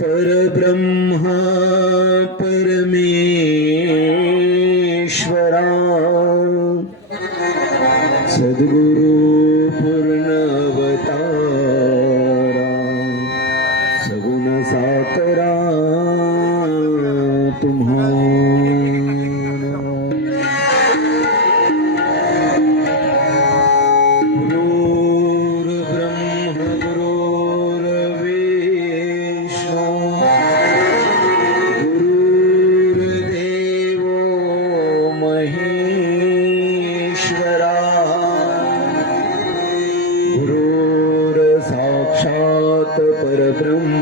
परब्रह्मा परमेश्वरा सद्गुरु पूर्णवतारा सगुण साकरा तुम्हा परब्रह्म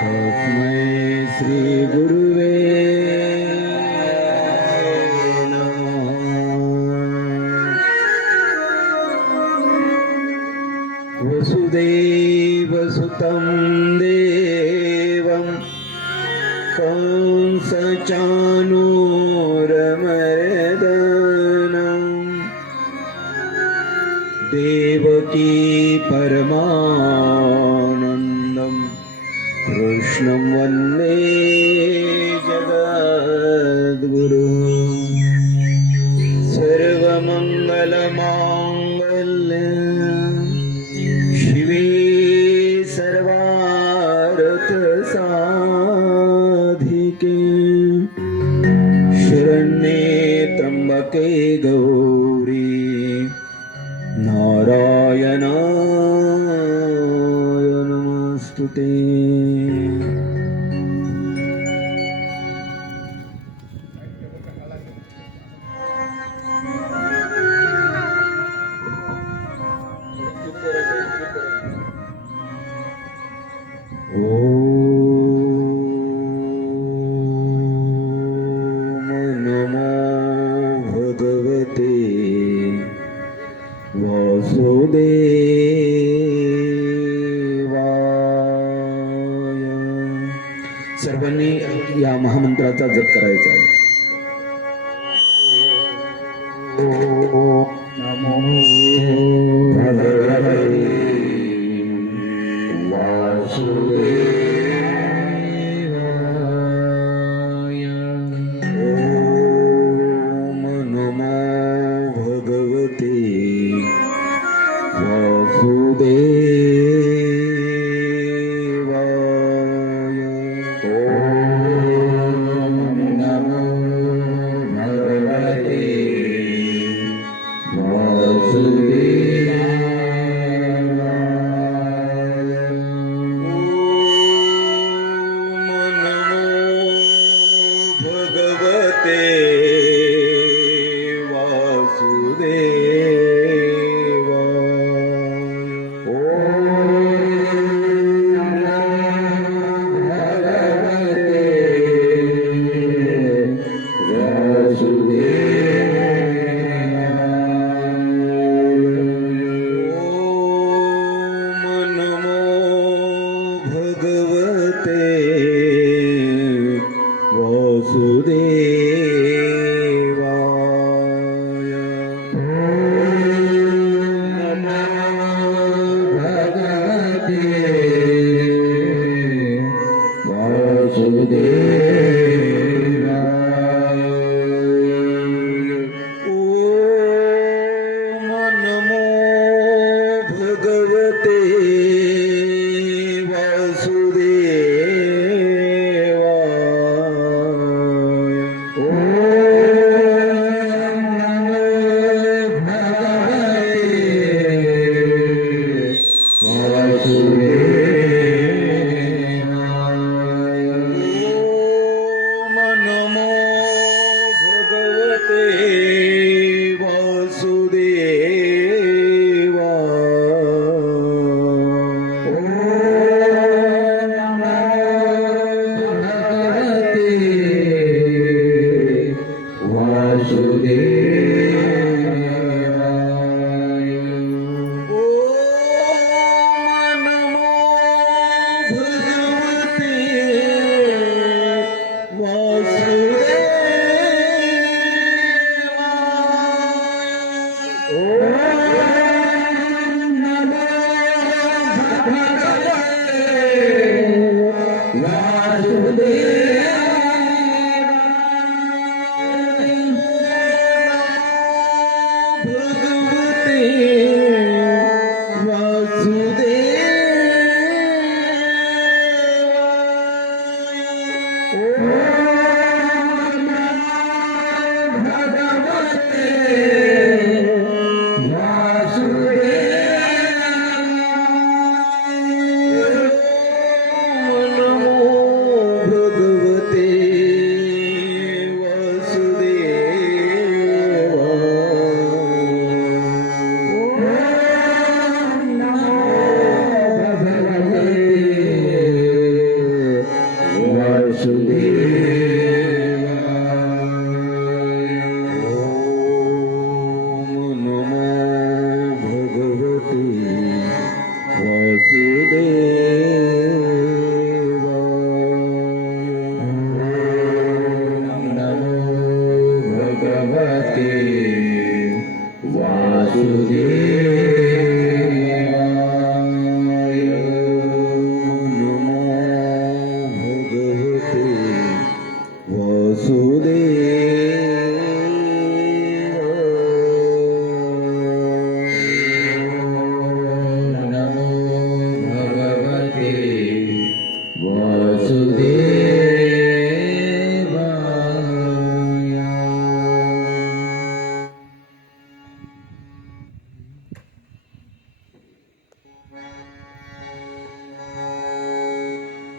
तस्मै श्री गुरुवे नमः। वसुदेवसुतं देवं कंसचाणूरमर्दनं देवकी परमानन्दं कृष्णं वन्दे जगद्गुरुं। सर्वमङ्गलमाङ्गल्यं शिवे सर्वार्थसाधिके शरण्ये त्र्यम्बके गौरी नारायणाय नमस्तुते। सर्वांनी या महामंत्राचा जप करायचा आहे। नमो भगवते वासुदेवाय। ओम नमो भगवते वासुदेवाय। ओम नमो भगवते वासुदेवाय। ओम नमो भगवते वासुदेवाय।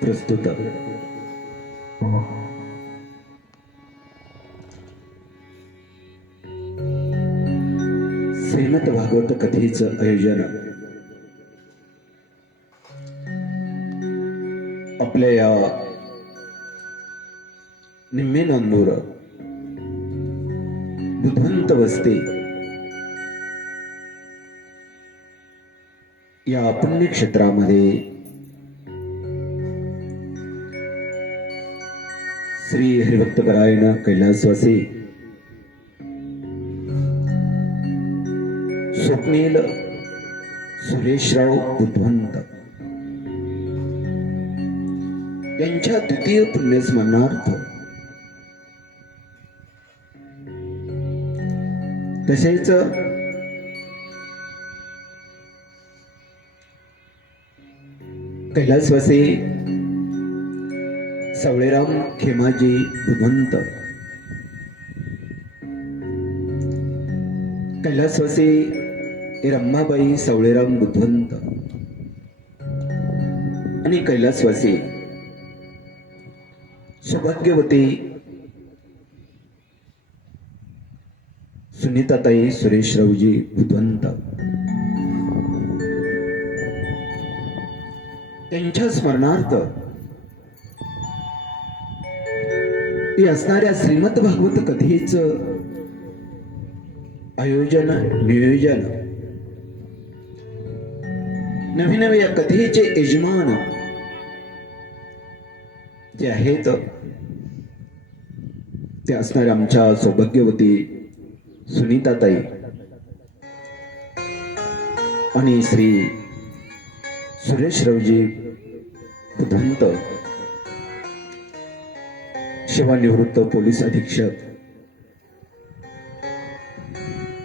प्रस्तुत श्रीमद भागवत कथेचं आयोजन आपल्या या निम्मे नांदूर बुधवंत वस्ती या पुण्यक्षेत्रामध्ये श्री हरिभक्तपरायण कैलासवासी स्वप्नील सुरेशराव बुधवंत यांच्या द्वितीय पुण्यस्मरणार्थ तसेच कैलासवासी सावळेराम खेमाजी बुधवंत, कैलासवासी रमाबाई सावळेराम बुधवंत आणि कैलासवासी सौभाग्यवती सुनीताताई सुरेशरावजी बुधवंत त्यांच्या स्मरणार्थ असणाऱ्या श्रीमद भागवत कथेचं आयोजन नियोजन नवे नवे या कथेचे यजमान जे आहेत ते असणाऱ्या आमच्या सौभाग्यवती सुनीताताई आणि श्री सुरेशरावजी बुधवंत, सेवानिवृत्त पोलीस अधीक्षक.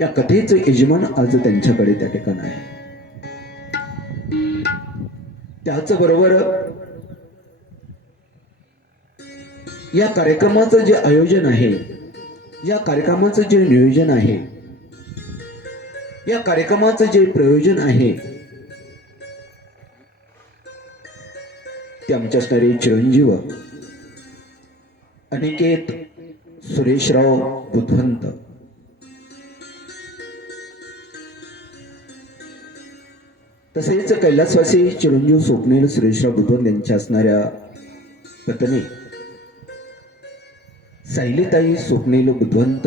या कथेचं यजमान आज त्यांच्याकडे त्या ठिकाणी आहे. त्याचबरोबर या कार्यक्रमाचं जे आयोजन आहे, या कार्यक्रमाचं जे नियोजन आहे, या कार्यक्रमाचं जे प्रयोजन आहे ते आमच्या असणारे चिरंजीव अनिकेत सुरेशराव बुधवंत, तसेच कैलासवासी चिरंजीव स्वप्नील सुरेशराव बुधवंत यांच्या असणाऱ्या पत्नी सायलीताई स्वप्नील बुधवंत,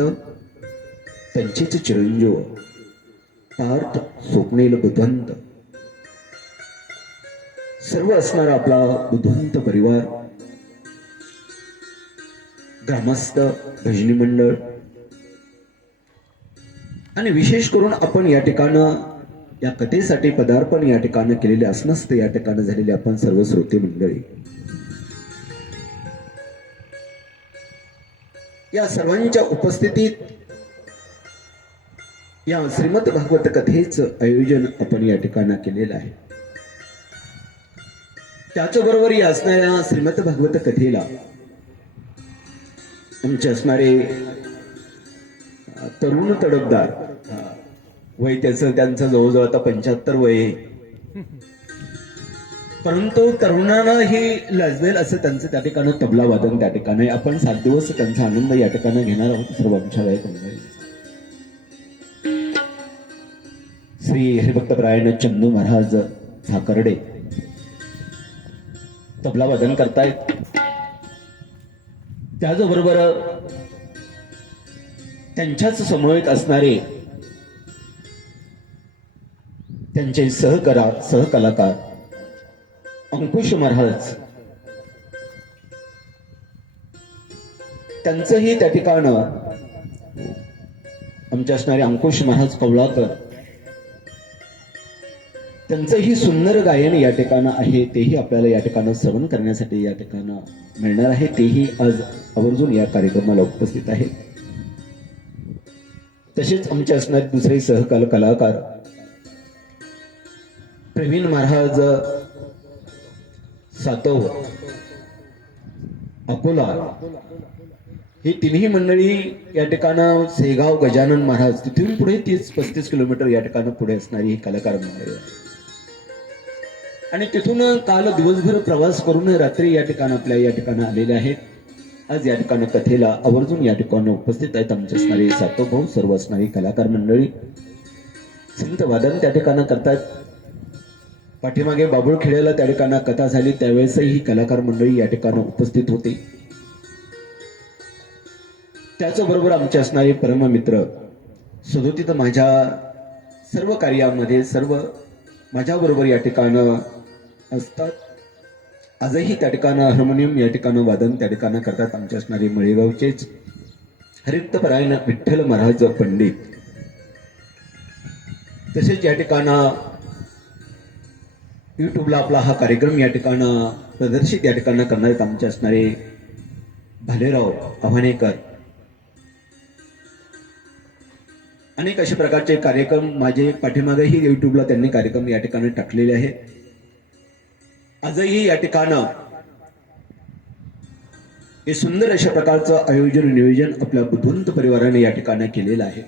त्यांचेच चिरंजीव पार्थ स्वप्नील बुधवंत, सर्व असणारा आपला बुधवंत परिवार, ग्रामस्थ, भजनी मंडळ आणि विशेष करून आपण या ठिकाणं या कथेसाठी पदार्पण या ठिकाणी केलेले असनसते या ठिकाणी झालेले आपण सर्व श्रोते मंडळी, या सर्वांच्या उपस्थितीत या श्रीमद भागवत कथेचं आयोजन आपण या ठिकाणी केलेलं आहे. त्याचबरोबर या असणाऱ्या श्रीमद भागवत कथेला आमचे असणारे तरुण तडफदार, वय त्यांचं जवळजवळ आता 75 वय, परंतु तरुणांना ही लाजवेल असं त्यांचं त्या ठिकाणी तबला वादन त्या ठिकाणी आपण 7 दिवस त्यांचा आनंद या ठिकाणी घेणार आहोत. सर्व आमच्या गायक मंडळी श्री हरिभक्तपरायण चंदू महाराज झाकर्डे तबला वादन करतायत. त्याचबरोबर त्यांच्याच समवेत असणारे त्यांचे सहकलाकार अंकुश महाराज, त्यांचंही त्या ठिकाणं आमच्या असणारे अंकुश महाराज कवळाकर त्यांचंही सुंदर गायन या ठिकाणं आहे, तेही आपल्याला या ठिकाणं श्रवण करण्यासाठी या ठिकाणं मिळणार आहे. तेही आज आवर्जून या कार्यक्रमाला उपस्थित आहेत. तसेच आमचे असणारे दुसरे कलाकार प्रवीण महाराज सातव अकोला, ही तिन्ही मंडळी या ठिकाणं सेगाव गजानन महाराज, तिथून पुढे 30-35 किलोमीटर या ठिकाणं पुढे असणारी ही कलाकार मंडळी आहे. आणि तिथून काल दिवसभर प्रवास करून रात्री या ठिकाण आपल्या या ठिकाणी आलेले आहेत. आज या ठिकाणी कथेला आवर्जून या ठिकाणी उपस्थित आहेत आमचे असणारे सातव भाऊ, सर्व असणारी कलाकार मंडळी. संत वादन त्या ठिकाणी करतात. पाठीमागे बाबुळखेड्याला त्या ठिकाणी कथा झाली, त्यावेळेसही ही कलाकार मंडळी या ठिकाणी उपस्थित होती. त्याचबरोबर आमचे असणारे परममित्र सदोतीत माझ्या सर्व कार्यामध्ये सर्व माझ्याबरोबर या ठिकाणं असतात. आजही त्या ठिकाणं हार्मोनियम या ठिकाणं वादन त्या ठिकाणं करतात आमचे असणारे मळेगावचेच हरिक्तपरायण विठ्ठल महाराज पंडित. तसेच या ठिकाणं युट्यूबला आपला हा कार्यक्रम या ठिकाणं प्रदर्शित या ठिकाणं करणारे आमचे असणारे भालेराव आव्हानेकर. अनेक अशा प्रकारचे कार्यक्रम माझे पाठीमागेही युट्यूबला त्यांनी कार्यक्रम या ठिकाणी टाकलेले आहेत. आजही या ठिकाणं हे सुंदर अशा प्रकारचं आयोजन नियोजन आपल्या बुद्धवंत परिवाराने या ठिकाणी केलेलं आहे.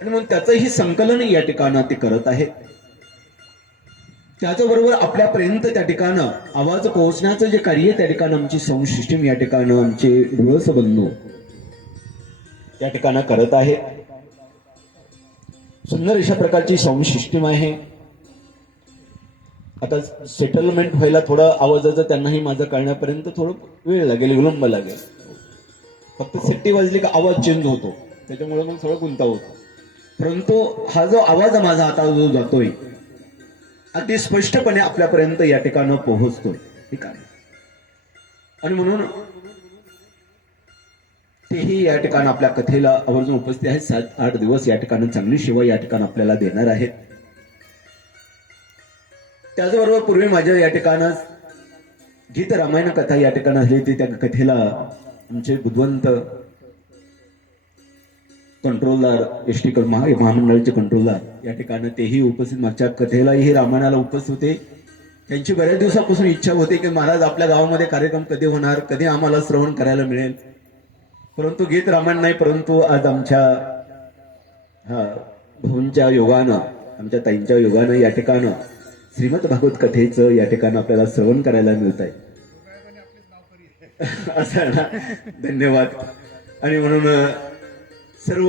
आणि म्हणून त्याचंही संकलन या ठिकाणं ते करत आहेत. त्याचबरोबर आपल्यापर्यंत त्या ठिकाणं आवाज पोहोचण्याचं जे कार्य त्या ठिकाणं आमची साऊंड सिस्टीम या ठिकाणं आमचे डुळस बंधू या ठिकाणं करत आहेत. सुंदर अशा प्रकारची साऊंड सिस्टीम आहे. आता सेटलमेंट व्हायला थोडं आवाजाचं त्यांनाही माझं कळण्यापर्यंत थोडं वेळ लागेल, विलंब लागेल. फक्त सिट्टी वाजली का आवाज चेंज होतो, त्याच्यामुळे मग थोडं गुंता होतो. परंतु हा जो आवाज माझा आता जो जातोय अति स्पष्टपणे आपल्यापर्यंत या ठिकाणं पोहोचतोय. ठीक आहे. आणि म्हणून तेही या ठिकाणी आपल्या कथेला आवर्जून उपस्थित आहेत. 7-8 दिवस या ठिकाणी चांगली सेवा या ठिकाणी आपल्याला देणार आहेत. त्याचबरोबर पूर्वी माझ्या या ठिकाणी गीत रामायण कथा या ठिकाणी झाली होती. त्या कथेला आमचे बुद्धवंत कंट्रोलर एसटी महामंडळाचे कंट्रोलर या ठिकाणी तेही उपस्थित, मागच्या कथेलाही रामायणाला उपस्थित होते. त्यांची बऱ्याच दिवसापासून इच्छा होती की महाराज आपल्या गावामध्ये कार्यक्रम कधी होणार, कधी आम्हाला श्रवण करायला मिळेल. परंतु गीत रामायण नाही, परंतु आज आमच्या भाऊंच्या योगानं, आमच्या ताईंच्या योगानं या ठिकाणं श्रीमद भागवत कथेचं या ठिकाणी आपल्याला श्रवण करायला मिळत आहे. असं ना, धन्यवाद. आणि म्हणून सर्व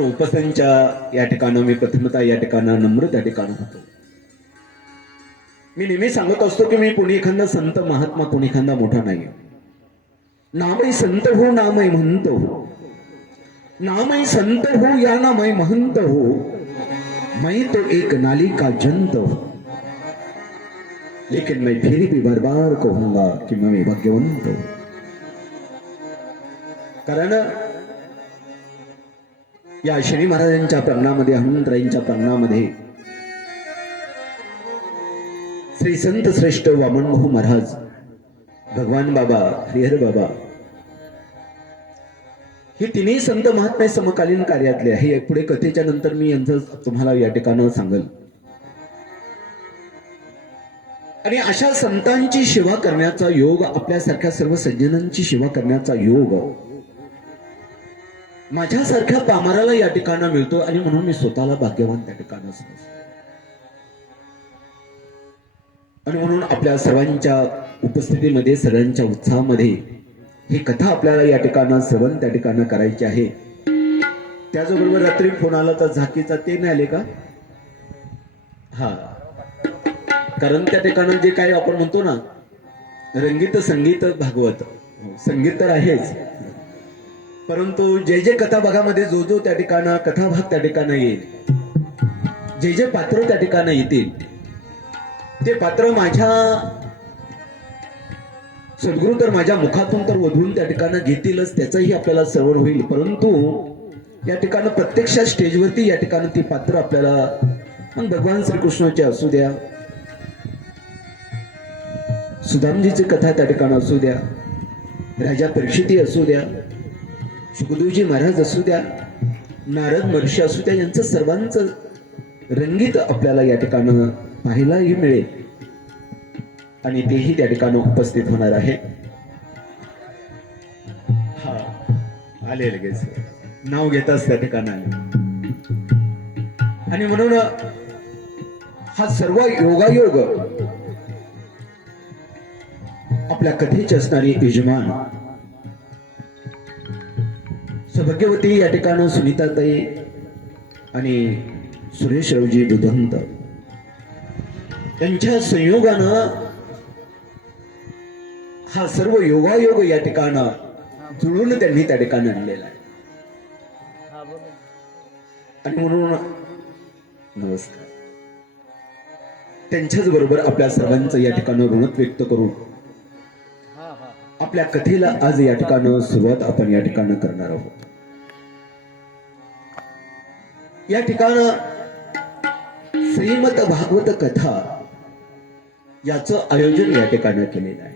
उपस्थितांच्या या ठिकाणं मी प्रथमतः या ठिकाणं नम्र त्या ठिकाणं होतो. मी नेहमी सांगत असतो की मी कोणी एखादा संत महात्मा, कोणी एखादा मोठा नाही. नामय संत हो, नामय महंत हो, नामय संत हो या नामय महंत हो, मैं तो एक नाली का जंत हो, लेकिन मैं फिर भी बार बार कहूंगा कि मैं भाग्यवंत हूं. कारण या शनी महाराजांच्या प्रांगणामध्ये, हनुमंतरायांच्या प्रांगणामध्ये श्री संत श्रेष्ठ वामन भाऊ महाराज, भगवान बाबा, हरिहर बाबा, हे तिन्ही संत महात्मे समकालीन कार्यातले आहे. पुढे कथेच्या नंतर मी यांचं तुम्हाला या ठिकाणी सांगेल. आणि अशा संतांची सेवा करण्याचा योग, आपल्यासारख्या सर्व सज्जनांची सेवा करण्याचा योग माझ्यासारख्या पामराला या ठिकाणी मिळतो. आणि म्हणून मी स्वतःला भाग्यवान त्या ठिकाणी समजतो. आणि म्हणून आपल्या सर्वांच्या उपस्थितीमध्ये, सगळ्यांच्या उत्साहामध्ये ही कथा आपल्याला या ठिकाणी श्रवण त्या ठिकाणी करायची आहे. त्याचबरोबर रात्री फोन आला तर झाकीचा, ते नाही आले का? कारण त्या ठिकाणी जे काही आपण म्हणतो ना, रंगीत संगीत भागवत, संगीत तर आहेच, परंतु जे जे कथा भागामध्ये जो त्या ठिकाणी कथाभाग त्या ठिकाणी येईल, जे जे पात्र त्या ठिकाणी येतील, ते पात्र माझ्या सद्गुरू तर माझ्या मुखातून तर वधून त्या ठिकाणी घेतीलच, त्याचंही आपल्याला श्रवण होईल. परंतु या ठिकाणी प्रत्यक्षात स्टेजवरती या ठिकाणी ती पात्र आपल्याला मग भगवान श्रीकृष्णाचे असू द्या, सुदामजीची कथा त्या ठिकाणी असू द्या, राजा परीक्षिती असू द्या, सुखदेवजी महाराज असू द्या, नारद महर्षी असू द्या, यांचं सर्वांचं रंगीत आपल्याला या ठिकाणी पाहायलाही मिळेल आणि तेही त्या ठिकाणी उपस्थित होणार आहे. हा आले लगेच नाव घेताच त्या ठिकाणी आले. आणि म्हणून हा सर्व योगायोग आपल्या कथेचे असणारी यजमान सौभाग्यवती या ठिकाणी सुनीताताई आणि सुरेशरावजी बुधंत यांच्या संयोगानं हा सर्व योगायोग या ठिकाणं जुळून त्यांनी त्या ठिकाणी आणलेला आहे. आणि म्हणून नमस्कार त्यांच्याच बरोबर आपल्या सर्वांचं या ठिकाणी ऋणत व्यक्त करून आपल्या कथेला आज या ठिकाणी सुरुवात आपण या ठिकाणी करणार आहोत. या ठिकाणी श्रीमद भागवत कथा याचं आयोजन या ठिकाणी केलेलं आहे.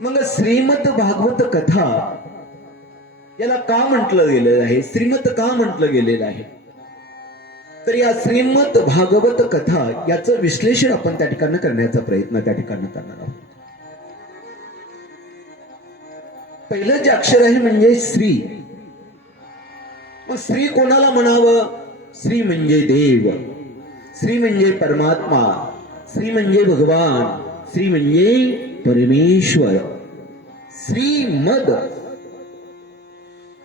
मग श्रीमद भागवत कथा याला का म्हटलं गेलेलं आहे, श्रीमद का म्हटलं गेलेलं आहे, तर या श्रीमद भागवत कथा याचं विश्लेषण आपण त्या ठिकाणी करण्याचा प्रयत्न त्या ठिकाणी करणार आहोत. पहिलं जे अक्षर आहे म्हणजे श्री. मग श्री कोणाला म्हणावं? श्री म्हणजे देव, श्री म्हणजे परमात्मा, श्री म्हणजे भगवान, श्री म्हणजे परमेश्वर. श्रीमद,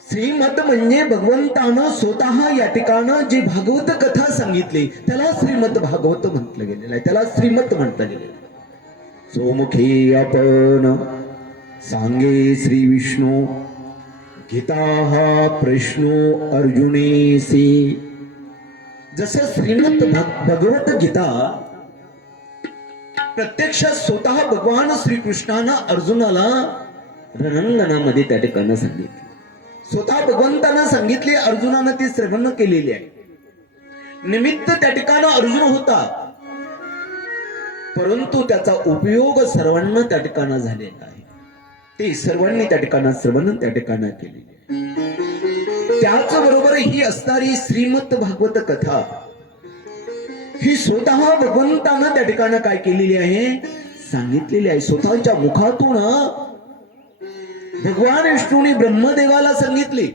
श्रीमद म्हणजे भगवंतानं स्वतः या ठिकाणं जी भागवत कथा सांगितली त्याला श्रीमद भागवत म्हटलं गेलेलं आहे, त्याला श्रीमद म्हटलं गेलेलं आहे. सोमुखी आपण सांगे श्री विष्णू गीता हा प्रश्नो अर्जुनेसी. जसं श्रीमद भगवत गीता प्रत्यक्षात स्वतः भगवान श्रीकृष्णानं अर्जुनाला रणंगणामध्ये त्या ठिकाणी सांगितली, स्वतः भगवंतानं सांगितले, अर्जुनानं ती श्रवण केलेली आहे. निमित्त त्या ठिकाणी अर्जुन होता, परंतु त्याचा उपयोग सर्वांना त्या ठिकाणी झालेला आहे. ते सर्वांनी त्या ठिकाणी श्रवण त्या ठिकाणी केलेले आहे. त्याच बरोबर ही असणारी श्रीमद भागवत कथा ही स्वतः भगवंतानं त्या ठिकाणी काय केलेली आहे, सांगितलेली आहे. स्वतःच्या मुखातून भगवान विष्णूने ब्रह्मदेवाला सांगितले.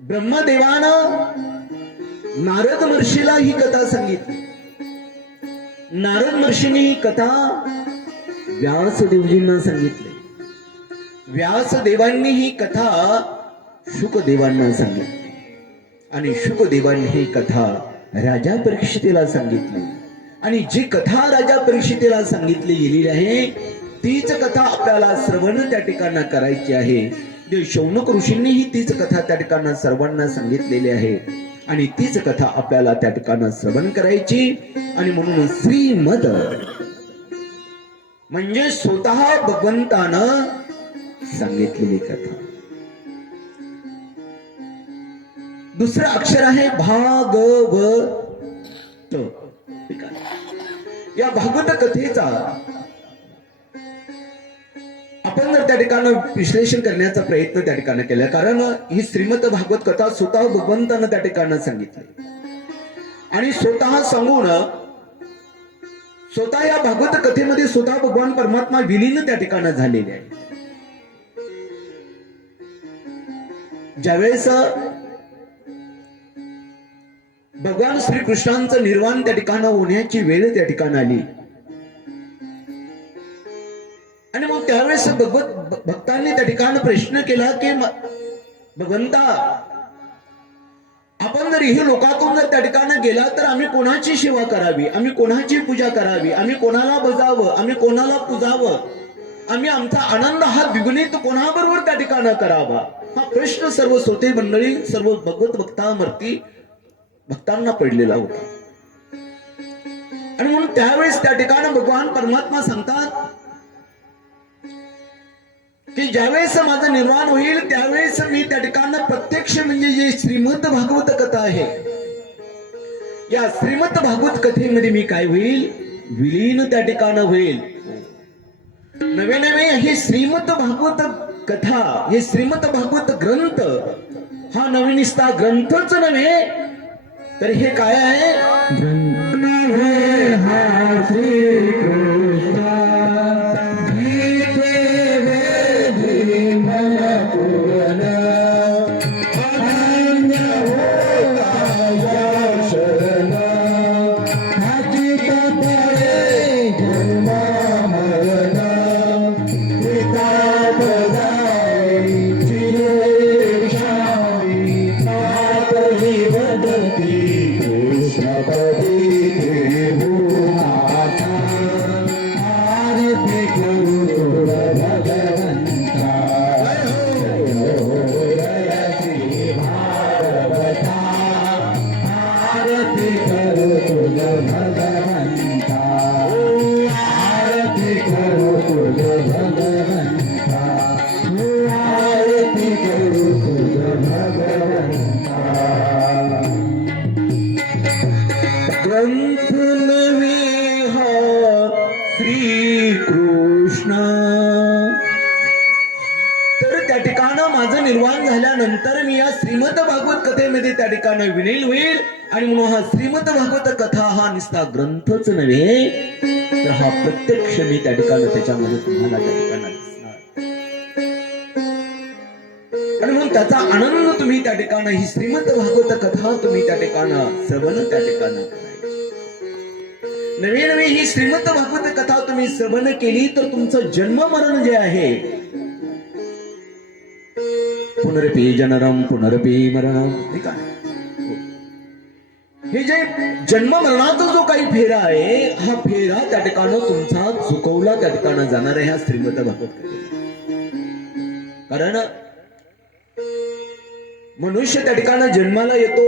ब्रह्मदेवानं नारद महर्षीला ही कथा सांगितली. नारद महर्षींनी ही कथा व्यासदेवजींना सांगितली. व्यासदेवांनी ही कथा शुकदेवांना सांगितली आणि शुकदेवांनी ही कथा राजा परीक्षितीला सांगितली. आणि जी कथा राजा परीक्षितीला सांगितली गेलेली आहे तीच कथा आपल्याला श्रवण त्या ठिकाणी करायची आहे. जे शौनक ऋषींनीही तीच कथा त्या ठिकाणी सर्वांना सांगितलेली आहे आणि तीच कथा आपल्याला त्या ठिकाणी श्रवण करायची. आणि म्हणून श्रीमद म्हणजे स्वतः भगवंतानं सांगितलेली कथा. दुसरं अक्षर आहे भागवत. या भागवत कथेचा आपण जर त्या ठिकाणी विश्लेषण करण्याचा प्रयत्न त्या ठिकाणी केला, कारण ही श्रीमद भागवत कथा स्वतः भगवंतानं त्या ठिकाणी सांगितली आणि स्वतः सांगून स्वतः या भागवत कथेमध्ये स्वतः भगवान परमात्मा विलीन त्या ठिकाणी झालेले आहे. ज्यावेळेस भगवान श्रीकृष्णांचं निर्वाण त्या ठिकाणी होण्याची वेळ त्या ठिकाणी आली आणि मग त्यावेळेस भक्तांनी त्या ठिकाणी प्रश्न केला की भगवंता, आपण जर ही लोकातून जर त्या ठिकाणी गेला तर आम्ही कोणाची सेवा करावी, आम्ही कोणाची पूजा करावी, आम्ही कोणाला बजावं, आम्ही कोणाला पूजावं, आम्ही आमचा आनंद हा द्विगुणित कोणाबरोबर त्या ठिकाणी करावा, हा प्रश्न सर्व श्रोते मंडळी सर्व भगवत भक्तांना पडलेला होता. आणि म्हणून त्यावेळेस त्या ठिकाणी भगवान परमात्मा सांगतात की ज्यावेळेस माझं निर्वाण होईल त्यावेळेस मी त्या ठिकाणी प्रत्यक्ष म्हणजे जे श्रीमद भागवत कथा आहे, या श्रीमद भागवत कथेमध्ये मी काय होईल, विलीन त्या ठिकाणी होईल. नवे नवे हे श्रीमद भागवत कथा, हे श्रीमद भागवत ग्रंथ, हा नवीनिस्ता ग्रंथच नव्हे तर हे काय आहे, ग्रंथ नव्हे हा श्री कृष्ण गीते वेदी मन पूर्ण अनन्य होता या शरण हाती पडे जन्म मरण पिता पदाई चिरे शामी नातही वदती कृष्णपदी त्रिभुवनाथा आरती करू तुझ भगवंता जय श्री भागवता आरती करू तुझ भगवंता आरती करू तुझ भगवंता आरती करू तुझ भगवंता. ग्रंथ नव्हे हा श्री कृष्ण. तर त्या ठिकाणी माझं निर्वाण झाल्यानंतर मी या श्रीमद भागवत कथेमध्ये त्या ठिकाणी विलीन होईल. आणि म्हणून हा श्रीमद भागवत कथा हा नुसता ग्रंथच नव्हे तर हा प्रत्यक्ष मी त्या ठिकाणी त्याच्यामध्ये तुम्हाला त्या ठिकाणी दिसणार. आणि म्हणून त्याचा आनंद तुम्ही त्या ठिकाणी ही श्रीमद भागवत कथा तुम्ही त्या ठिकाणी श्रवण त्या ठिकाणी नवे नवे ही श्रीमद भागवत कथा तुम्ही श्रवण केली तर तुमचं जन्म मरण जे आहे, पुनरपी जननम पुनरपी मरणम, ठीक आहे, हे जे जन्म मरणाचा जो काही फेरा आहे, हा फेरा त्या ठिकाणी तुमचा चुकवला त्या ठिकाणी जाणार आहे ह्या श्रीमद भागवत कथेत. कारण मनुष्य त्या ठिकाणी जन्माला येतो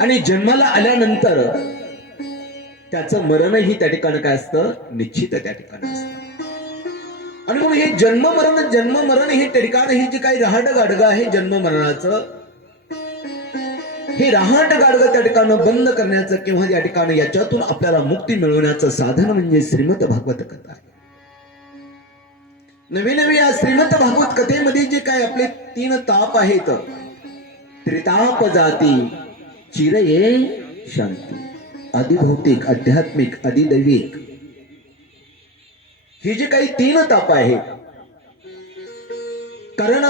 आणि जन्माला आल्यानंतर त्याचं मरणही त्या ठिकाणी काय असतं, निश्चित त्या ठिकाणी असतं. आणि म्हणून हे जन्म मरण हे त्या ठिकाणी हे जे काही रहाट गाडगं आहे जन्म मरणाचं, हे रहाट गाडगं त्या ठिकाणी बंद करण्याचं किंवा या ठिकाणी याच्यातून आपल्याला मुक्ती मिळवण्याचं साधन म्हणजे श्रीमद भागवत कथा आहे. नवे नवे या श्रीमद भागवत कथेमध्ये जे काय आपले 3 ताप आहेत, त्रिताप जाती चिरये शांती, अधिभौतिक, आध्यात्मिक, अधिदैविक, हे जे काही 3 ताप आहेत. कारण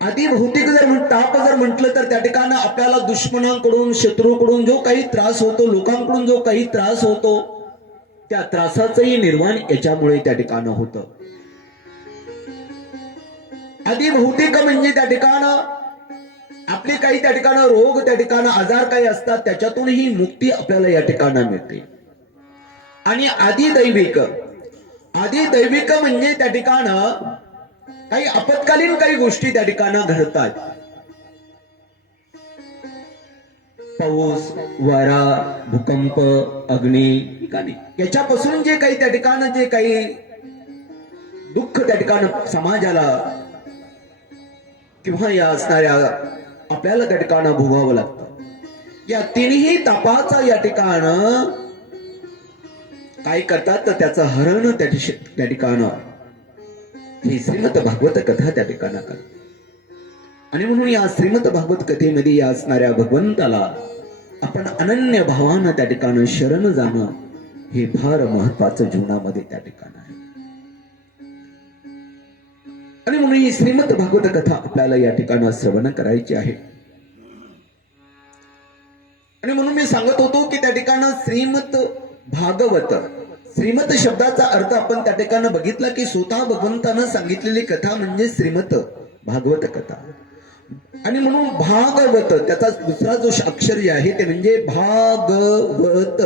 अधिभौतिक ताप जर म्हटलं तर त्या ठिकाणी आपल्याला दुश्मनांकडून, शत्रूकडून जो काही त्रास होतो, लोकांकडून जो काही त्रास होतो, त्या त्रासाचंही निर्माण याच्यामुळे त्या ठिकाणी होतं. अधिभौतिक म्हणजे त्या ठिकाणी आपले काही त्या ठिकाणी रोग, त्या ठिकाणी आजार काही असतात, त्याच्यातूनही मुक्ती आपल्याला या ठिकाणी मिळते. आणि अधिदैविक म्हणजे त्या ठिकाणी काही आपत्कालीन काही गोष्टी त्या ठिकाणी घडतात. पाऊस, वारा, भूकंप, अग्नी, याच्यापासून जे काही त्या ठिकाणी जे काही दुःख त्या ठिकाणी समाजाला किंवा या असणाऱ्या आपल्याला त्या ठिकाणी भोगावं लागतं. या 3ही तापाचा या ठिकाणी काय करतात तर त्याचं हरण त्या ठिकाणी ही श्रीमद भागवत कथा त्या ठिकाणी करतात. आणि म्हणून या श्रीमद भागवत कथेमध्ये या असणाऱ्या भगवंताला आपण अनन्य भावानं त्या ठिकाणी शरण जाणं हे फार महत्वाचं जीवनामध्ये त्या ठिकाणी आहे. आणि म्हणून ही श्रीमद भागवत कथा आपल्याला या ठिकाणी श्रवण करायची आहे. आणि म्हणून मी सांगत होतो की त्या ठिकाणी श्रीमद भागवत, श्रीमद शब्दाचा अर्थ आपण त्या ठिकाणी बघितला की स्वतः भगवंतानं सांगितलेली कथा म्हणजे श्रीमद भागवत कथा. आणि म्हणून भागवत त्याचा दुसरा जो अक्षर जे आहे ते म्हणजे भागवत.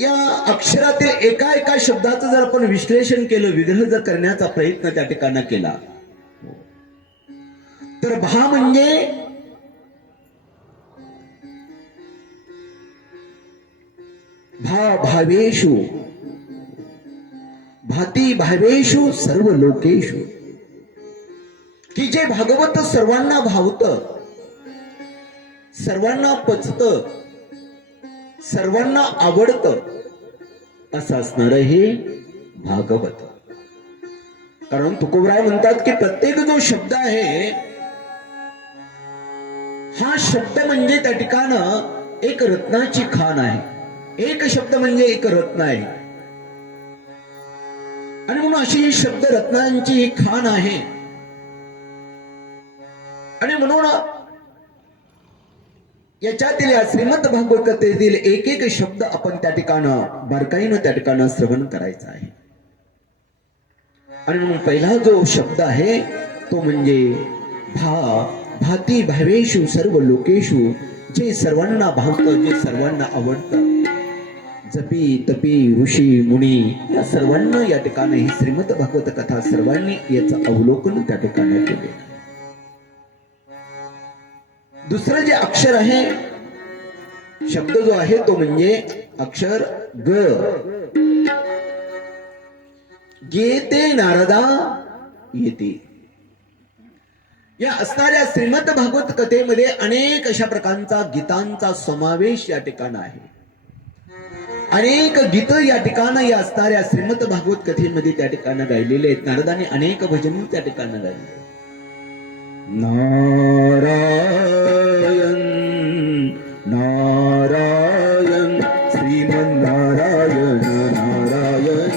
या अक्षरातील एका एका शब्दाचं जर आपण विश्लेषण केलं, विग्रह जर करण्याचा प्रयत्न त्या ठिकाणी केला तर भा म्हणजे भावेषु भाती भावेषु सर्व लोकेषु, की जे भागवत सर्वांना भावत, सर्वांना पचत, सर्वांना आवडत असं असणार हे भागवत. कारण तुकोबराय म्हणतात की प्रत्येक जो शब्द आहे हा शब्द म्हणजे त्या ठिकाणं एक रत्नाची खाण आहे. एक शब्द म्हणजे एक रत्न आहे. आणि म्हणून अशी ही शब्द रत्नांची ही खाण आहे. आणि म्हणून याच्यातील या श्रीमद भागवत कथेतील एक एक शब्द आपण त्या ठिकाणं बारकाईनं त्या ठिकाणं श्रवण करायचा आहे. आणि म्हणून पहिला जो शब्द आहे तो म्हणजे भाती भावेषु सर्व लोकेषु, जे सर्वांना भावतं, जे सर्वांना आवडतं. जपी तपी ऋषी मुनी या सर्वांना या ठिकाणी ही श्रीमद भागवत कथा सर्वांनी याचं अवलोकन त्या ठिकाणी केले. दुसरं जे अक्षर आहे, शब्द जो आहे तो म्हणजे अक्षर ग. येते नारदा येते. या असणाऱ्या श्रीमद भागवत कथेमध्ये अनेक अशा प्रकारचा गीतांचा समावेश या ठिकाणी आहे. अनेक गीत या ठिकाणी या असणाऱ्या श्रीमद भागवत कथेमध्ये त्या ठिकाणी गायलेले आहेत. नारदाने अनेक भजन त्या ठिकाणी गायले. नारायण नारायण श्रीमन्नारायण नारायण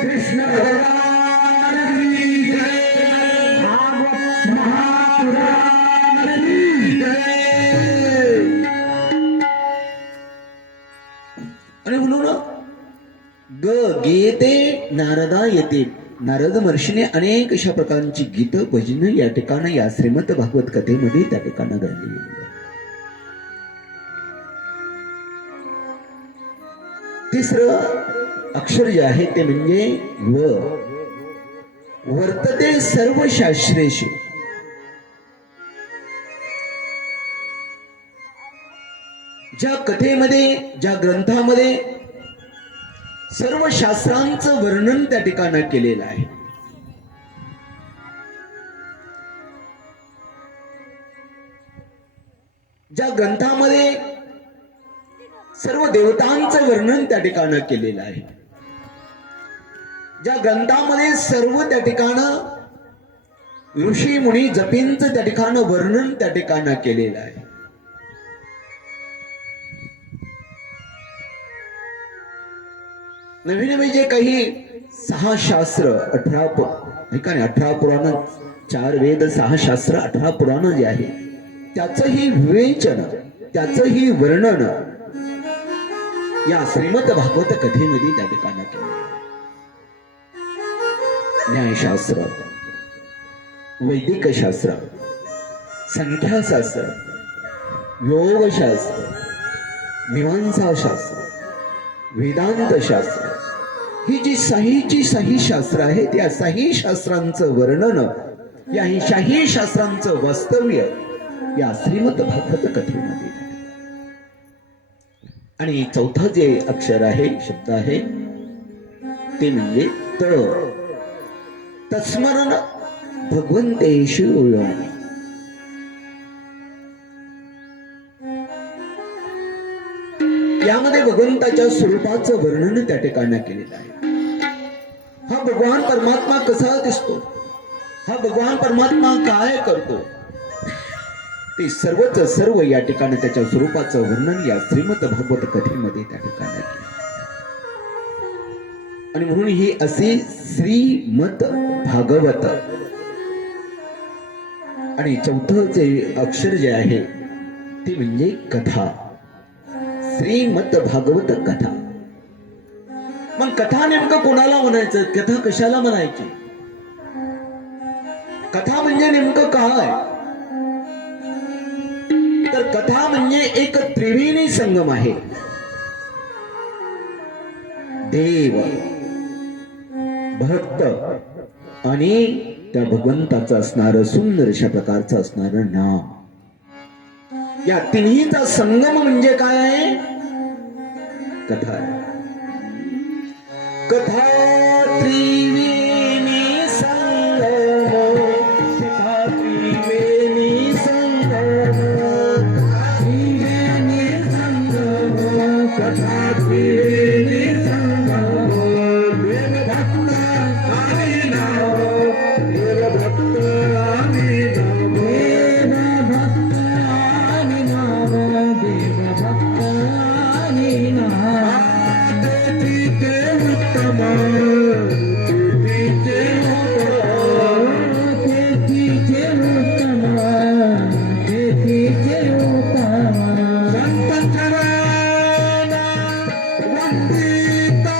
कृष्ण भगवान की जय, भागवत महापुराण की जय. आणि म्हणून गीते नारदा येते. नारद महर्षीने अनेक अशा प्रकारची गीत भजन या ठिकाणी या श्रीमद भागवत कथेमध्ये त्या ठिकाणी घडली. तिसरं अक्षर जे आहे ते म्हणजे व. वर्तते सर्व शास्त्रेषु. ज्या कथेमध्ये ज्या ग्रंथामध्ये सर्व शास्त्रांचं वर्णन त्या ठिकाणी केलेलं आहे. ज्या ग्रंथामध्ये सर्व देवतांचं वर्णन त्या ठिकाणी केलेलं आहे. ज्या ग्रंथामध्ये सर्व त्या ठिकाणी ऋषी मुनी जपींचं त्या ठिकाणी वर्णन त्या ठिकाणी केलेलं आहे. नवीन नवीन जे काही 6 शास्त्र 18 पुराण, 4 वेद, 6 शास्त्र, 18 पुराण जे आहे त्याचंही विवेचन, त्याचंही वर्णन या श्रीमद भागवत कथेमध्ये त्या ठिकाणी केलं. न्यायशास्त्र, वैदिक शास्त्र, संख्याशास्त्र, योगशास्त्र, मीमांसा शास्त्र, वेदांत शास्त्र, ही जी सही शास्त्र आहे त्या सही शास्त्रांचं वर्णन, या शाही शास्त्रांचं वास्तव्य या श्रीमद भागवत कथेमध्ये. आणि चौथा जे अक्षर आहे, शब्द आहे ते म्हणजे तस्मरण भगवंतेषु योनि. यामध्ये भगवंताच्या स्वरूपाचं वर्णन त्या ठिकाणी केलेलं आहे. हा भगवान परमात्मा कसा दिसतो, हा भगवान परमात्मा काय करतो, ते सर्वच सर्व या ठिकाणी त्याच्या स्वरूपाचं वर्णन या श्रीमद भागवत कथेमध्ये त्या ठिकाणी केलं. आणि म्हणून ही असे श्रीमद भागवत. आणि चौथं जे अक्षर जे आहे ते म्हणजे कथा. श्रीमद भागवत कथा. मग कथा नेमकं कोणाला म्हणायचं, कथा कशाला म्हणायची, कथा म्हणजे नेमकं काय. तर कथा म्हणजे एक त्रिवेणी संगम आहे. देव, भक्त आणि त्या भगवंताचं असणारं सुंदर अशा प्रकारचं असणारं नाम, या तिन्हीचा संगम म्हणजे काय आहे, कथा आहे. कथा त्रिवेणी संगम, कथा त्रिवेणी संगम, त्रिवेणी संगम, कथा त्रिवेणी संगम. देव भक्त आणि नाम, देव भक्त आणि नाम, देव भक्त आणि नाम, देव भक्त आणि नाम. तेथे उत्तम, तेथे उत्तम, तेथे उत्तम. संत चरण वंदिता,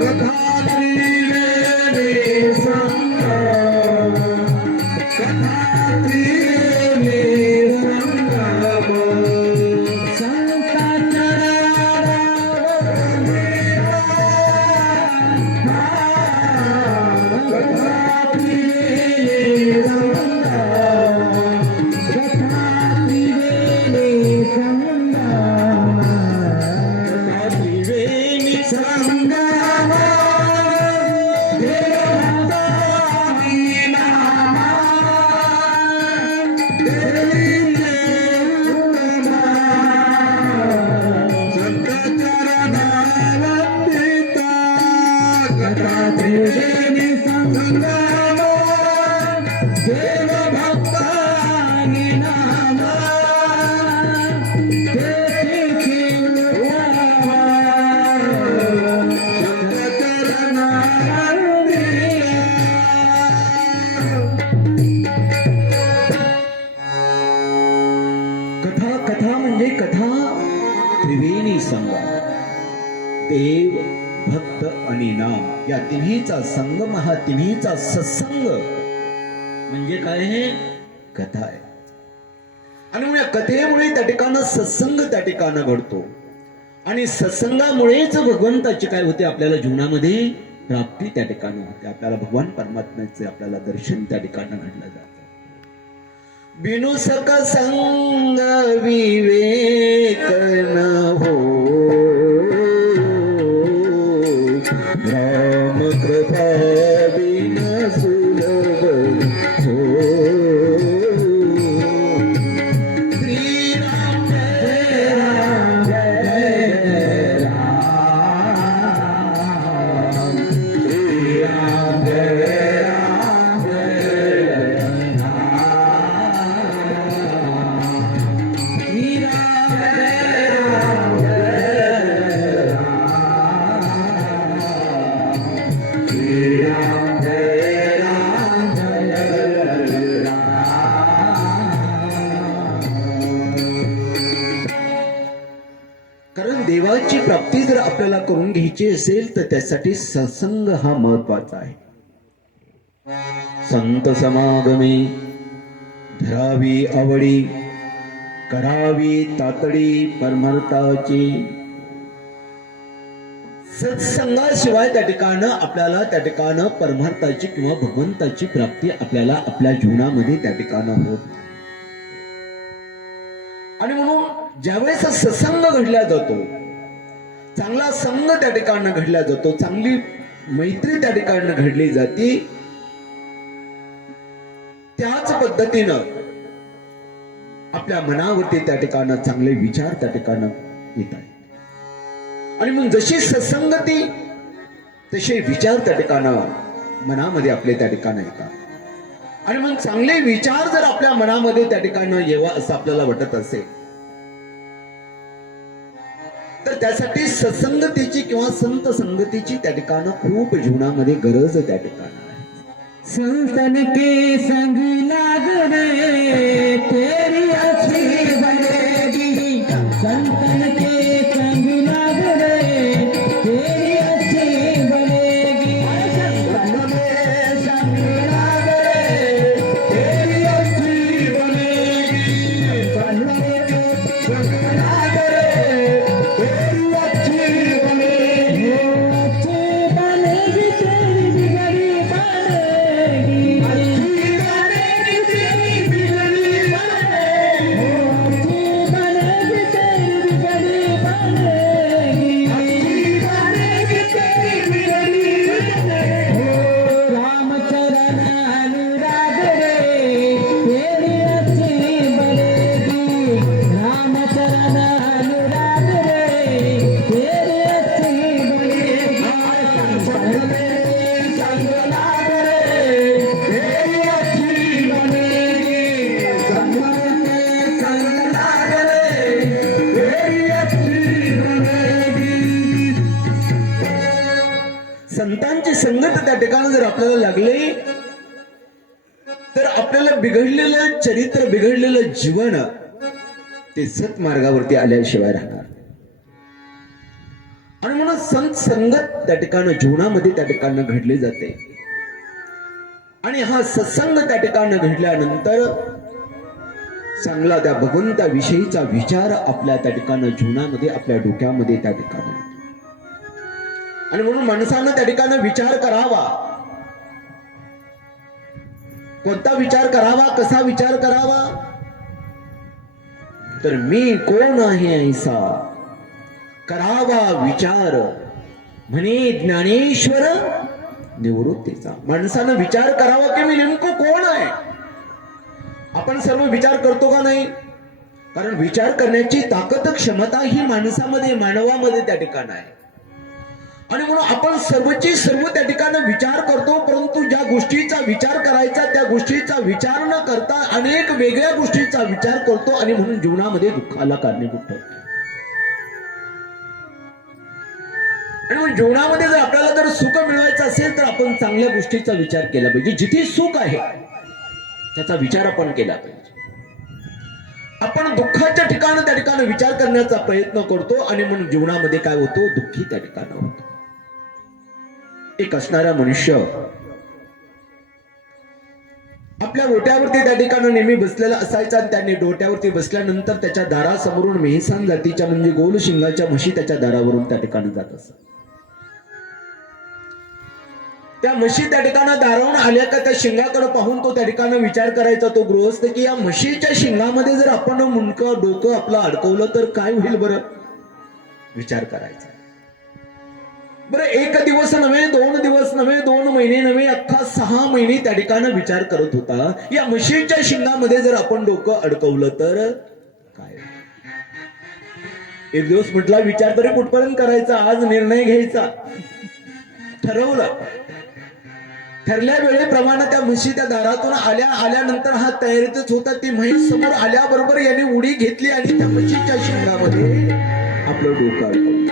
कथा त्रिवेणी संगम, कथा त्रिवेणी संगम. संत चरण वंदिता, कथा त्रिवेणी संगम, कथा त्रिवेणी संगम, कथा त्रिवेणी संगम. देवतानी नाम, देवीचे उत्तम. संत चरण वंदिता, कथा त्रिवेणी संगम, देव भक्तानी नाम, तेथे उत्तम. देव भक्त आणि नाम या तिन्हीचा संगम, हा तिन्हीचा सत्संग म्हणजे काय आहे? कथा आहे. आणि मग या कथेमुळे त्या ठिकाणी सत्संग त्या ठिकाणी घडतो आणि सत्संगामुळेच भगवंताची काय होते? आपल्याला जीवनामध्ये प्राप्ती त्या ठिकाणी होते. आपल्याला भगवान परमात्म्याचे आपल्याला दर्शन त्या ठिकाणी घडलं जातं. बिनु सक संग विवेक न हो, राम कृपा बिन सुलभ हो. श्री राम जय राम जय राम, श्री राम जय राम जय राम, श्री राम जय राम जय राम, श्री राम जय राम जय राम. कारण देवाची प्राप्ती जर आपल्याला करून घ्यायची असेल तर त्यासाठी सत्संग हा महत्वाचा आहे. संत समागमे धरावी आवडी, करावी तातडी परमार्थाची. सत्संगाशिवाय त्या ठिकाणं आपल्याला त्या ठिकाणं परमार्थाची किंवा भगवंताची प्राप्ती आपल्याला आपल्या जीवनामध्ये त्या ठिकाणं होत नाही. आणि म्हणून ज्यावेळेस सत्संग घडला जातो, चांगला संघ त्या ठिकाणं घडला जातो, चांगली मैत्री त्या ठिकाणं घडली जाते, त्याच पद्धतीनं आपल्या मनावरती त्या ठिकाणं चांगले विचार त्या ठिकाणं येत आहेत. आणि मग जशी सत्संगती तसे विचार त्या ठिकाणं मनामध्ये आपले त्या ठिकाणं येतात. आणि मग चांगले विचार जर आपल्या मनामध्ये त्या ठिकाणं येवा असं आपल्याला वाटत असेल तर त्यासाठी सत्संगतीची किंवा संत संगतीची त्या ठिकाणं खूप जीवनामध्ये गरज त्या ठिकाणं आहे. संतन के संग लाग रे तेरी अच्छी बनेगी, संतन के संग लाग रे तेरी अच्छी बनेगी, संतन के संग लाग रे तेरी अच्छी बनेगी, संतन के संग लाग रे तेरी अच्छी बनेगी, अच्छी बनेगी तेरी बिगड़ी बनेगी, अच्छी बनेगी तेरी बिगड़ी बनेगी, अच्छी बनेगी तेरी बिगड़ी बनेगी, अच्छी बनेगी तेरी बिगड़ी बनेगी. राम चरण अनुराग रे तेरी अच्छी बनेगी, राम चरण अनुराग रे तेरी अच्छी बनेगी, संग में संग लाग रे तेरी अच्छी बनेगी, संग में संग लाग रे तेरी अच्छी बनेगी. संतांची संगत त्या ठिकाणी जर आपल्याला लागली तर आपल्याला बिघडलेलं चरित्र, बिघडलेलं जीवन ते सत्मार्गावरती आल्याशिवाय राहणार. आणि म्हणून संत संगत त्या ठिकाणी जीवनामध्ये त्या ठिकाणी घडली जाते. आणि हा सत्संग त्या ठिकाणी घडल्यानंतर चांगला त्या भगवंताविषयीचा विचार आपल्या त्या ठिकाणी जीवनामध्ये आपल्या डोक्यामध्ये त्या ठिकाणी येतो. आणि म्हणून माणसानं त्या ठिकाणी विचार करावा. कोणता विचार करावा, कसा विचार करावा? तर मी कोण आहे ऐसा करावा विचार, म्हणे ज्ञानेश्वर निवृत्तीचा. माणसानं विचार करावा की मी नेमकं कोण आहे. आपण सर्व विचार करतो का नाही? कारण विचार करण्याची ताकद, क्षमता ही माणसामध्ये, मानवामध्ये त्या ठिकाणी आहे. आणि म्हणून आपण सर्वची सर्व त्या ठिकाणी विचार करतो, परंतु ज्या गोष्टीचा विचार करायचा त्या गोष्टीचा विचार न करता अनेक वेगळ्या गोष्टीचा विचार करतो आणि म्हणून जीवनामध्ये दुःखाला कारणीभूत ठरतो. आणि म्हणून जीवनामध्ये जर आपल्याला जर सुख मिळवायचं असेल तर आपण चांगल्या गोष्टीचा विचार केला पाहिजे. जिथे सुख आहे त्याचा विचार आपण केला पाहिजे. आपण आपण दुःखाच्या ठिकाणी त्या ठिकाणी विचार करण्याचा प्रयत्न करतो आणि म्हणून जीवनामध्ये काय होतो, दुःखी त्या ठिकाणी होतो. एक असणारा मनुष्य आपल्या डोट्यावरती त्या ठिकाणी नेहमी बसलेला असायचा आणि त्याने डोट्यावरती बसल्यानंतर त्याच्या दारासमोरून मेहसान जातीच्या म्हणजे गोल शिंगाच्या म्हशी त्याच्या दारावरून त्या ठिकाणी जात असत. त्या म्हशी त्या ठिकाणी दारावून आल्या का त्या शिंगाकडे पाहून तो त्या ठिकाणी विचार करायचा तो गृहस्थ की या म्हशीच्या शिंगामध्ये जर आपण मुंडकं डोकं आपलं अडकवलं तर काय होईल बरं, विचार करायचा. बरं, एक दिवस नव्हे, 2 दिवस नव्हे, 2 महिने नव्हे, अख्खा 6 महिने त्या ठिकाणी विचार करत होता या म्हशीच्या शिंगामध्ये जर आपण डोकं अडकवलं तर काय. एक दिवस म्हटला विचार तरी कुठपर्यंत करायचा, आज निर्णय घ्यायचा. ठरवलं. ठरल्या वेळेप्रमाणे त्या म्हशी त्या दारातून आल्यानंतर हा तयारीतच होता. ती म्हैस समोर आल्याबरोबर याने उडी घेतली आणि त्या म्हशीच्या शिंगामध्ये आपलं डोकं अडकवलं.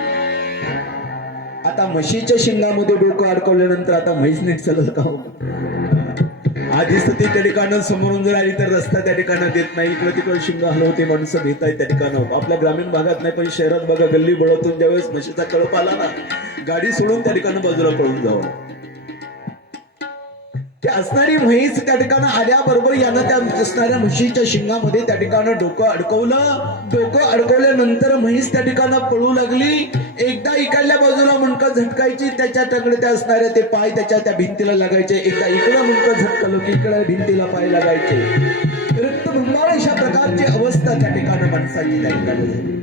आता म्हशीच्या शिंगामध्ये डोकं अडकवल्यानंतर आता म्हैस नीट चालत का हो? आधीच ती त्या ठिकाणं समोरून जर आली तर रस्ता त्या ठिकाणं देत नाही, इकडे तिकडे शिंग हलवते, माणसं भेट आहेत त्या ठिकाणं. आपल्या ग्रामीण भागात नाही पण शहरात बघा, गल्ली बळतून ज्यावेळेस म्हशीचा कळप आला ना, गाडी सोडून त्या ठिकाणं बाजूला पळून जावं. की असणारी म्हैस त्या ठिकाणी आल्याबरोबर यानं त्या असणाऱ्या म्हशीच्या शिंगामध्ये त्या ठिकाणी डोकं अडकवलं. डोकं अडकवल्यानंतर म्हैस त्या ठिकाणी पळू लागली. एकदा इकडल्या बाजूला मुंडकं झटकायची, त्याच्याकडे त्या असणाऱ्या ते पाय त्या भिंतीला लागायचे. एकदा इकडं मुंडकं झटकलं की इकडे भिंतीला पाय लागायचे. रक्तभंगार अशा प्रकारची अवस्था त्या ठिकाणी माणसाची त्या ठिकाणी झाली.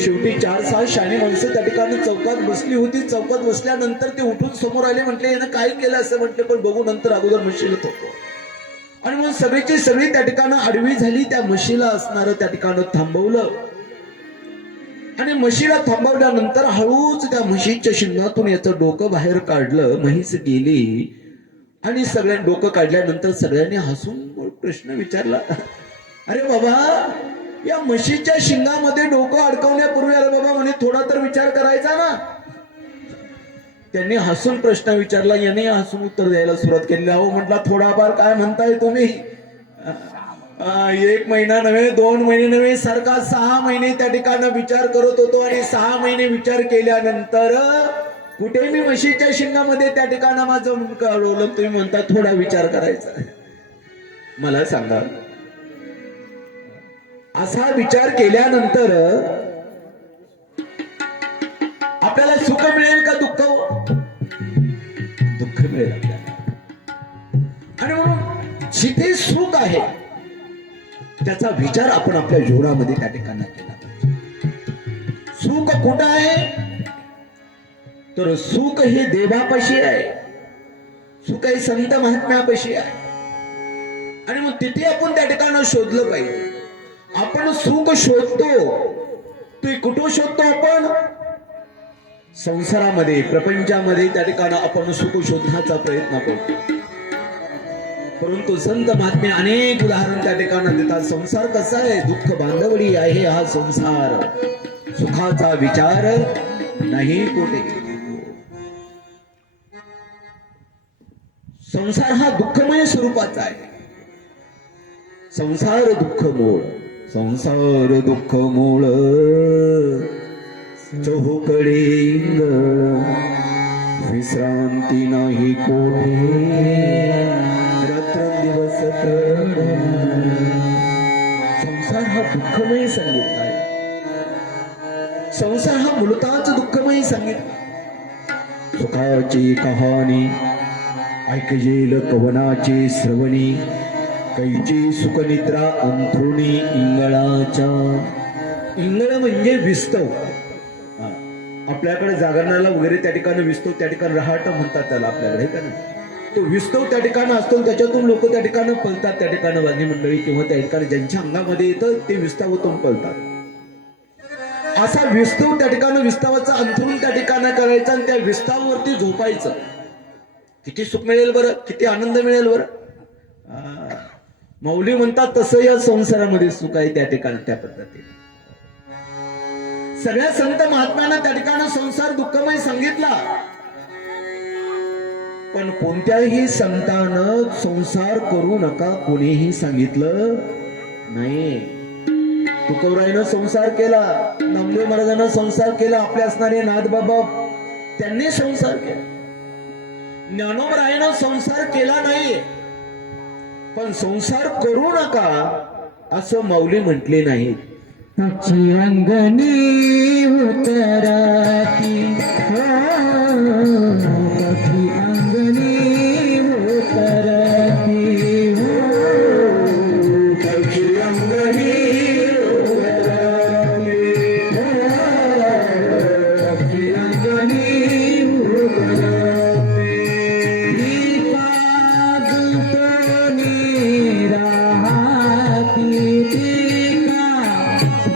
शेवटी 4-6 शाणी माणसं त्या ठिकाणी चौकात बसली होती. चौकात बसल्यानंतर ते उठून समोर आले. म्हटले यानं काय केलं असं म्हटले, पण बघू नंतर अगोदर म्हशीला होतो. आणि मग सगळीची सगळी त्या ठिकाणी आडवी झाली. त्या म्हशीला असणारं त्या ठिकाणी थांबवलं आणि म्हशीला थांबवल्यानंतर हळूच त्या म्हशीच्या शिंगातून याचं डोकं बाहेर काढलं. म्हैस गेली आणि सगळ्यांनी डोकं काढल्यानंतर सगळ्यांनी हसून प्रश्न विचारला, अरे बाबा, या म्हशीच्या शिंगामध्ये डोकं अडकवण्यापूर्वी अरे बाबा म्हणे थोडा तर विचार करायचा ना. त्यांनी हसून प्रश्न विचारला. याने हसून उत्तर द्यायला सुरुवात केली. अहो म्हटला, थोडाफार काय म्हणताय तुम्ही? 1 महिना नव्हे, 2 महिने नव्हे, सारखा 6 महिने त्या ठिकाणी विचार करत होतो. आणि 6 महिने विचार केल्यानंतर कुठे मी म्हशीच्या शिंगामध्ये त्या ठिकाणी माझं मुंडकं अडवलं. तुम्ही म्हणता थोडा विचार करायचा. मला सांगा, असा विचार केल्यानंतर आपल्याला सुख मिळेल का दुःख? दुःख मिळेल आपल्याला. आणि म्हणून जिथे सुख आहे त्याचा विचार आपण आपल्या जीवनामध्ये त्या ठिकाणी केला पाहिजे. सुख कुठं आहे तर सुख हे देवापाशी आहे, सुख हे संत महात्म्यापाशी आहे. आणि मग तिथे आपण त्या ठिकाणी शोधलं पाहिजे. आपण सुख शोधतो ते कुठं शोधतो? आपण संसारामध्ये, प्रपंचामध्ये त्या ठिकाणी आपण सुख शोधण्याचा प्रयत्न करतो. परंतु संत महात्मे अनेक उदाहरण त्या ठिकाणी देतात. संसार कसा आहे? दुःख बांधवडी आहे हा संसार, सुखाचा विचार नाही कोठे. संसार हा दुःखमय स्वरूपाचा आहे. संसार दुःख मूळ, संसार दुःख मूळ, चहूकडे विश्रांती नाही कोठे, रात्रंदिवस संसार हा दुःखमय सांगितला आहे. संसार हा मूलतःच दुःखमय सांगितला. सुखाची कहाणी ऐकजेल कवनाची श्रवणी, कैची सुखनिद्रा अंथरुणी इंगळाच्या. इंगळ म्हणजे विस्तव. आपल्याकडे जागरणाला वगैरे त्या ठिकाणी विस्तव, त्या ठिकाणी रहाट म्हणतात त्याला आपल्याकडे, का नाही? तो विस्तव त्या ठिकाणी असतो, त्याच्यातून लोक त्या ठिकाणी पळतात. त्या ठिकाणी वाघी मंडळी किंवा त्या ठिकाणी ज्यांच्या अंगामध्ये येतं ते विस्तावातून पळतात. असा विस्तव त्या ठिकाणी, विस्तावाचा अंथरून त्या ठिकाणी करायचा आणि त्या विस्तावावरती झोपायचं. किती सुख मिळेल बरं, किती आनंद मिळेल बरं. मौली म्हणतात तसं या संसारामध्ये सुख आहे त्या ठिकाणी. त्या पद्धतीने सगळ्या संत महात्म्यांना त्या ठिकाणी संसार दुःखमय सांगितला. पण कोणत्याही संतानं संसार करू नका कोणीही सांगितलं नाही. तुकोबरायनं संसार केला, नामदेव महाराजांना संसार केला, आपले असणारे नाथबाबा त्यांनी संसार केला. ज्ञानोबरायनं संसार केला नाही, पण संसार करू नका असं माऊली म्हटले नाही. पक्षी अंगणी उतरती हो, पक्षी अंगणी उतरती हो, पक्षी अंगणी उतरती हो, पक्षी अंगणी उतरती.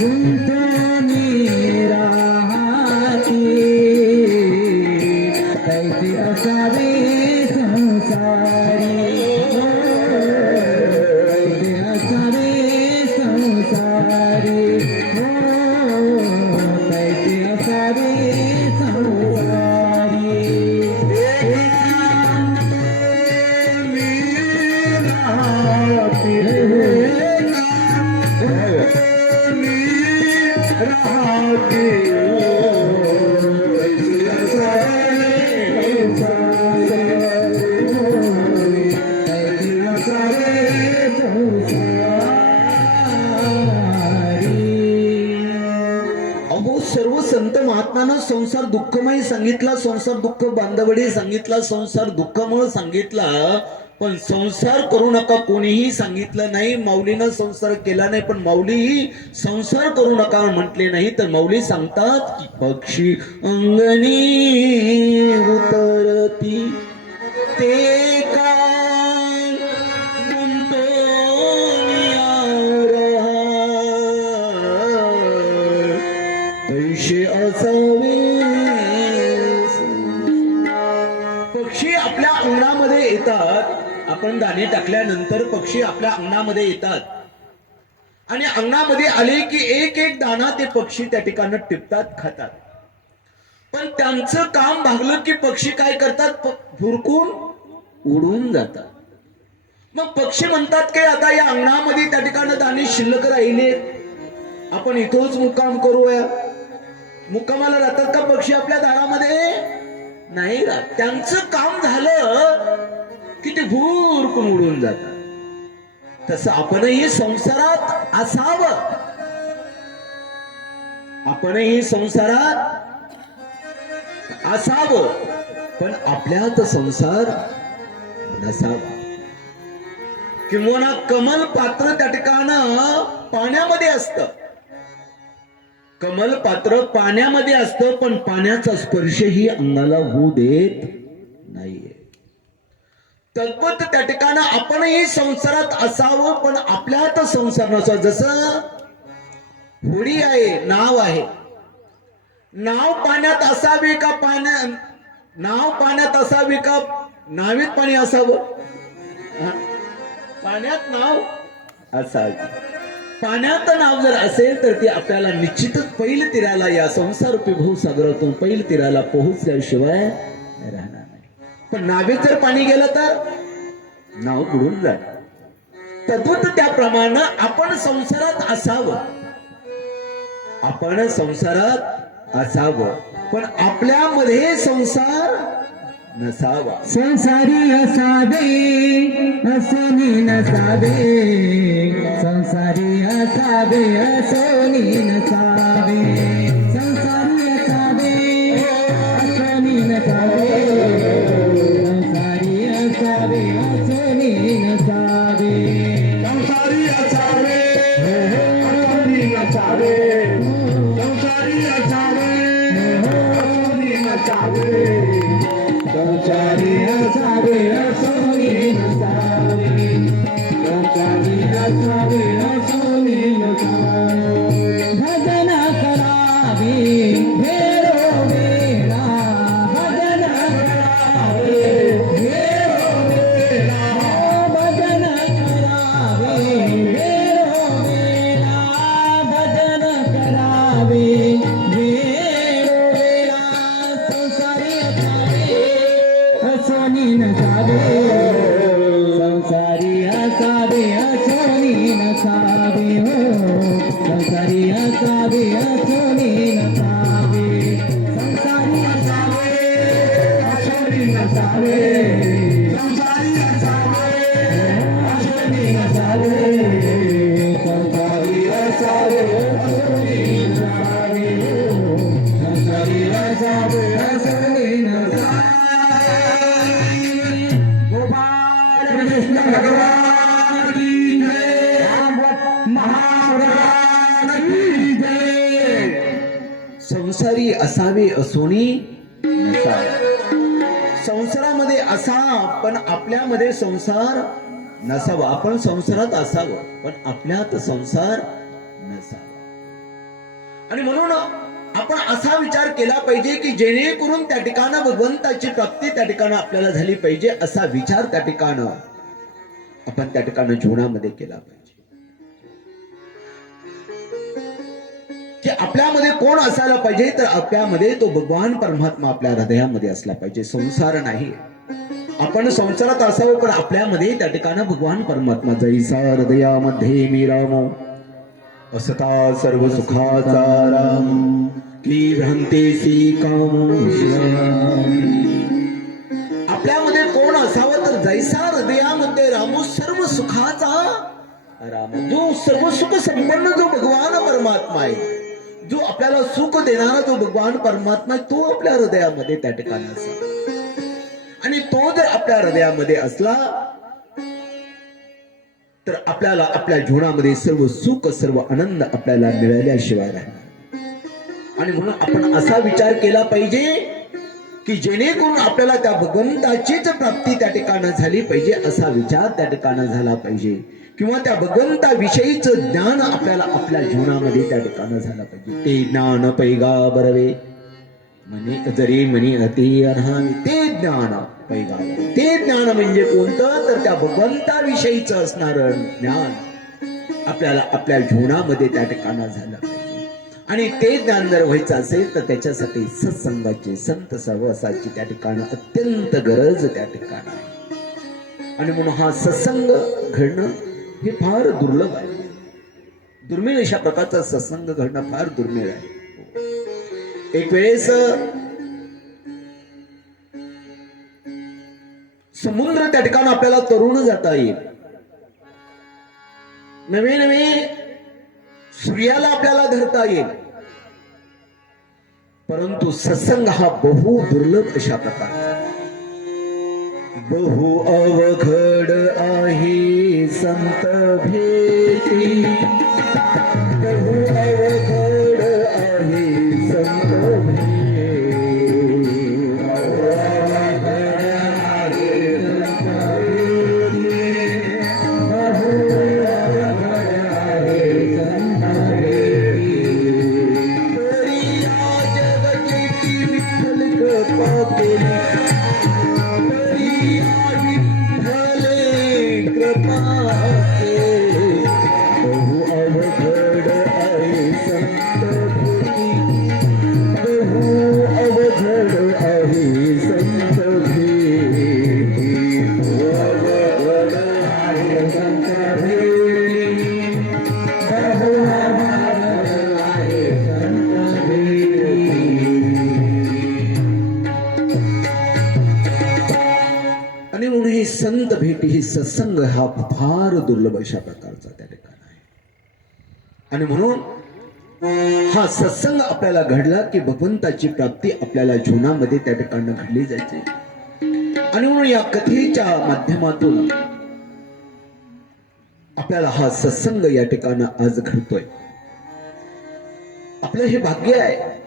गुंतली राहती कैसे असावे संसारी हो, कैसे असावे संसारी हो, कैसे असावे संसारी. अहो सर्व संत महात्मानं संसार दुःखमय सांगितला, संसार दुःख बांधवडी सांगितला, संसार दुःखमय सांगितला, पण संसार करू नका कोणीही सांगितलं नाही. माऊलीनं संसार केला नाही, पण माऊली संसार करू नका म्हटले नाही. तर माऊली सांगतात की पक्षी अंगणी उतरती ते काय पैसे असावे. पक्षी आपल्या अंगणामध्ये येतात, आपण दाणे टाकल्यानंतर पक्षी आपल्या अंगणामध्ये येतात आणि अंगणामध्ये आले की एक एक दाणा ते पक्षी त्या ठिकाणी टिपतात, खातात. पण त्यांचं काम भागलं की पक्षी काय करतात, भुरकून उडून जातात. मग पक्षी म्हणतात की आता या अंगणामध्ये त्या ठिकाणी दाणे शिल्लक राहिले, आपण इथंच मुक्काम करूया. मुक्कामाला राहतात का पक्षी आपल्या दारामध्ये? नाही राहत. त्यांचं काम झालं की ते भुरकून उडून जातात. तसं आपणही संसारात असावं, आपणही संसारात असावं, पण आपल्यात संसार नसावा. किंवा कमल पात्र त्या ठिकाणं पाण्यामध्ये असतं, कमल पात्र पाण्यामध्ये असतं, पण पाण्याचा स्पर्शही अंगाला होऊ देत नाहीये. तद्वत त्या ठिकाणं आपणही संसारात असावं, पण आपल्यात संसार नसावा. जसं होडी आहे, नाव आहे, नाव पाण्यात असावी का नाव पाण्यात असावी का नावीत पाणी असावं? पाण्यात नाव असावी. पाण्यात नाव जर असेल तर ती आपल्याला निश्चितच पैल तीराला, या संसार रूपी भूसागरातून पैल तीराला पोहोचल्याशिवाय राहणार नाही. पण नावेत जर पाणी गेलं तर नाव बुडून जाणार. तद्वत त्याप्रमाणे आपण संसारात असावं, आपण संसारात असावं, पण आपल्यामध्ये संसार नसावा. संसारी असावे असोनी नसावे, संसारी असावे असोनी नसावे, संसारी असावे असोनी नसावे, संसारी असावे असोनी नसावे, संसारी असावे असोनी नसावे, संसारी असावे असोनी नसावे, संसारी असावे असोनी नसावे, संसारी असावे असोनी नसावे. भजन करावे भेरो वेळा, भजन करावे भेरो वेळा, भजन करावे भेरो वेळा, भजन करावे भेरो वेळा. संसारी असावे असोनी नसावे, संसारी असावे असोनी नसावे हो, संसारी नसावे असणे नसावे गोपाल कृष्ण भगवान की जय महापुराण की जय संसारी असावे असोनी नसावे संसारामध्ये असा पण आपल्यामध्ये संसार नसावा आपण संसारात असावं पण आपल्यात संसार नसावा आणि म्हणून आपण असा विचार केला पाहिजे की जेणेकरून त्या ठिकाणी भगवंताची प्राप्ती त्या ठिकाणी आपल्याला झाली पाहिजे असा विचार त्या ठिकाणी आपण त्या ठिकाणी जीवनामध्ये केला पाहिजे की आपल्यामध्ये कोण असायला पाहिजे तर आपल्यामध्ये तो भगवान परमात्मा आपल्या हृदयामध्ये असला पाहिजे संसार नाही आपण संसारात असावं पण आपल्यामध्ये त्या ठिकाणी भगवान परमात्मा जैसा हृदयामध्ये मी राम असता सर्व सुखाचा राम की भ्रांतेसी काम आपल्यामध्ये कोण असावं तर जैसा हृदयामध्ये रामू सर्व सुखाचा राम जो सर्व सुख संपन्न जो भगवान परमात्मा आहे जो आपल्याला सुख देणारा जो भगवान परमात्मा आहे तो आपल्या हृदयामध्ये त्या ठिकाणी असावा आणि तो जर आपल्या हृदयामध्ये असला तर आपल्याला आपल्या जीवनामध्ये सर्व सुख सर्व आनंद आपल्याला मिळाल्याशिवाय राहणार आणि म्हणून आपण असा विचार केला पाहिजे की जेणेकरून आपल्याला त्या भगवंताचीच प्राप्ती त्या ठिकाणी झाली पाहिजे असा विचार त्या ठिकाणी झाला पाहिजे किंवा त्या भगवंताविषयीचं ज्ञान आपल्याला आपल्या जीवनामध्ये त्या ठिकाणी झालं पाहिजे ते ज्ञान पैगा बरवे म्हणे जरी म्हणे अति अर्हावी ते ज्ञान पैगा ते ज्ञान म्हणजे कोणतं तर त्या भगवंताविषयीचं असणारं ज्ञान आपल्याला आपल्या जीवनामध्ये त्या ठिकाणी झालं पाहिजे आणि ते ज्ञान जर व्हायचं असेल तर त्याच्यासाठी सत्संगाची संत सहवासाची त्या ठिकाणी अत्यंत गरज त्या ठिकाणी आहे आणि म्हणून हा सत्संग घडणं हे फार दुर्लभ आहे दुर्मिळ अशा प्रकारचा सत्संग घडणं फार दुर्मिळ आहे एक वेळेस समुद्र त्या ठिकाणी आपल्याला तरुण जाता येईल नवे नवे सूर्याला आपल्याला धरता येईल परंतु सत्संग हा बहु दुर्लभ अशा प्रकारचा बहु अवघड आहे संत भेटी बहु अवघड आहे संत संत भेटी ही सत्संग हा फार दुर्लभ अशा प्रकारचा त्या ठिकाणी आहे आणि म्हणून हा सत्संग आपल्याला घडला की भगवंताची प्राप्ती आपल्याला जीवनामध्ये त्या ठिकाणी घडली जायची आणि म्हणून या कथेच्या माध्यमातून आपल्याला हा सत्संग या ठिकाणी आज घडतोय आपलं हे भाग्य आहे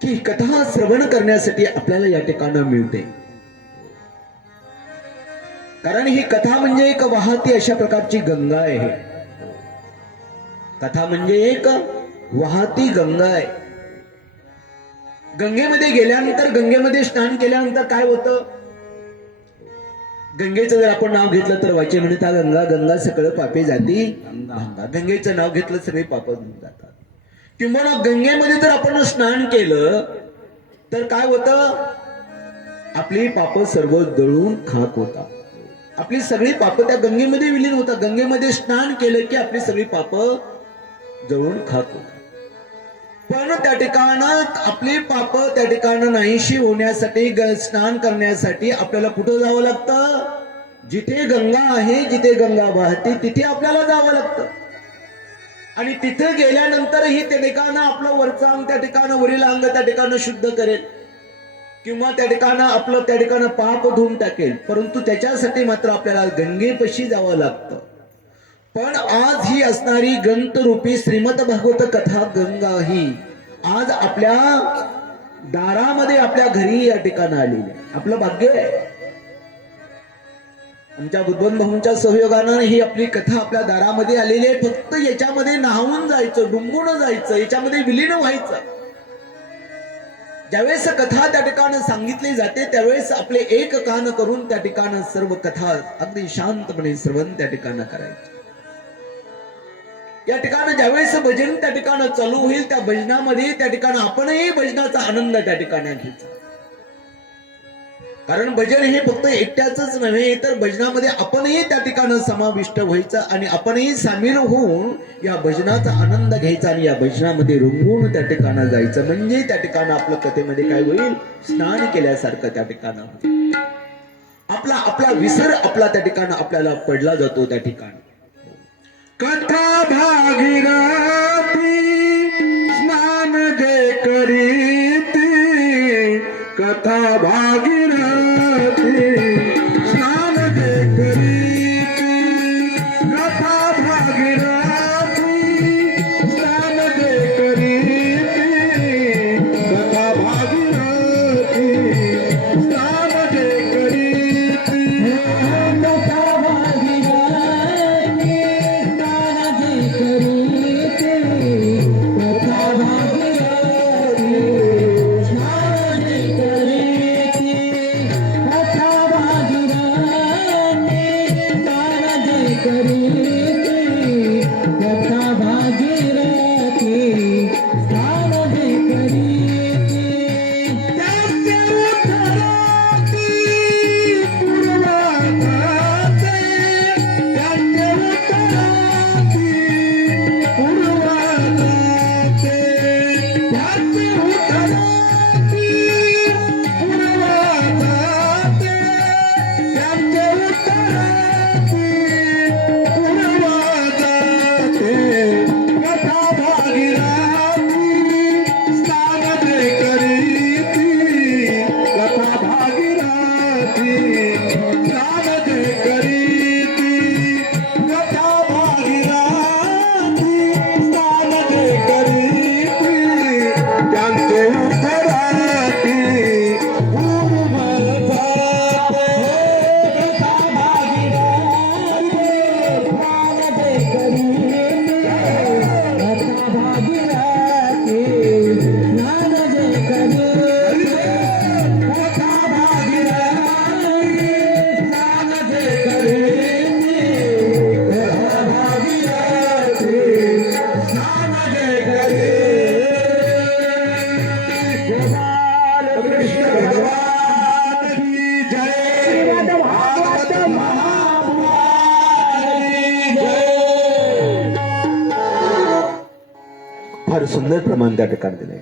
की कथा श्रवण करण्यासाठी आपल्याला या ठिकाणी मिळते कारण ही कथा म्हणजे एक वाहती अशा प्रकारची गंगा आहे कथा म्हणजे एक वाहती गंगा आहे गंगेमध्ये गेल्यानंतर गंगेमध्ये स्नान केल्यानंतर काय होतं गंगेचं जर आपण नाव घेतलं तर वाचे म्हणता गंगा गंगा सकळ पापे जाती गंगा गंगेचं नाव घेतलं सगळे पाप धुवून जातात किंवा गंगेमध्ये जर आपण स्नान केलं तर काय होतं आपली पाप सर्व जळून खाक होतात आपली सगळी पाप त्या गंगेमध्ये विलीन होतात गंगेमध्ये स्नान केलं की आपली सगळी पाप जळून खाक होतात पण त्या ठिकाणात आपली पाप त्या ठिकाणी नाहीशी होण्यासाठी स्नान करण्यासाठी आपल्याला कुठं जावं लागतं जिथे गंगा आहे जिथे गंगा वाहते तिथे आपल्याला जावं लागतं आणि तिथे गेल्यानंतरही त्या ठिकाणं आपलं वरचं अंग त्या ठिकाणं वरील अंग त्या ठिकाणं शुद्ध करेल किंवा त्या ठिकाणं आपलं त्या ठिकाणं पाप धुवून टाकेल. परंतु त्याच्यासाठी मात्र आपल्याला गंगेपाशी जावं लागतं. पण आज ही असणारी ग्रंथरूपी श्रीमद भागवत कथा गंगा ही आज आपल्या दारामध्ये आपल्या घरी या ठिकाणी आलेली आहे. आपलं भाग्य आहे. आमच्या बुद्धवन भाऊंच्या सहयोगानं ही आपली कथा आपल्या दारामध्ये आलेली आहे. फक्त याच्यामध्ये न्हावून जायचं, डुंबून जायचं, याच्यामध्ये विलीन व्हायचं. ज्यावेळेस कथा त्या ठिकाणी सांगितली जाते त्यावेळेस आपले एक कान करून त्या ठिकाणी सर्व कथा अगदी शांतपणे श्रवण त्या ठिकाणी करायचे. या ठिकाणी ज्यावेळेस भजन त्या ठिकाणी चालू होईल त्या भजनामध्ये त्या ठिकाणी आपणही भजनाचा आनंद त्या ठिकाणी घ्यायचा. कारण भजन हे फक्त एकट्याच नव्हे तर भजनामध्ये आपणही त्या ठिकाणी समाविष्ट व्हायचं आणि आपणही सामील होऊन या भजनाचा आनंद घ्यायचा आणि या भजनामध्ये रंगून त्या ठिकाणी जायचं. म्हणजे त्या ठिकाणी आपलं कथेमध्ये काय होईल, स्नान केल्यासारखं त्या ठिकाणी होईल. आपला विसर आपला त्या ठिकाणी आपल्याला पडला जातो. त्या ठिकाणी कथा भागीरथी स्नान जे करीती, कथा भागीरथी स्नान जे करीती, कथा भागीरथी स्नान जे करीती, कथा भागीरथी स्नान जे करीती, कथा भागीरथी फार सुंदर प्रमाण त्या ठिकाणी दिलंय.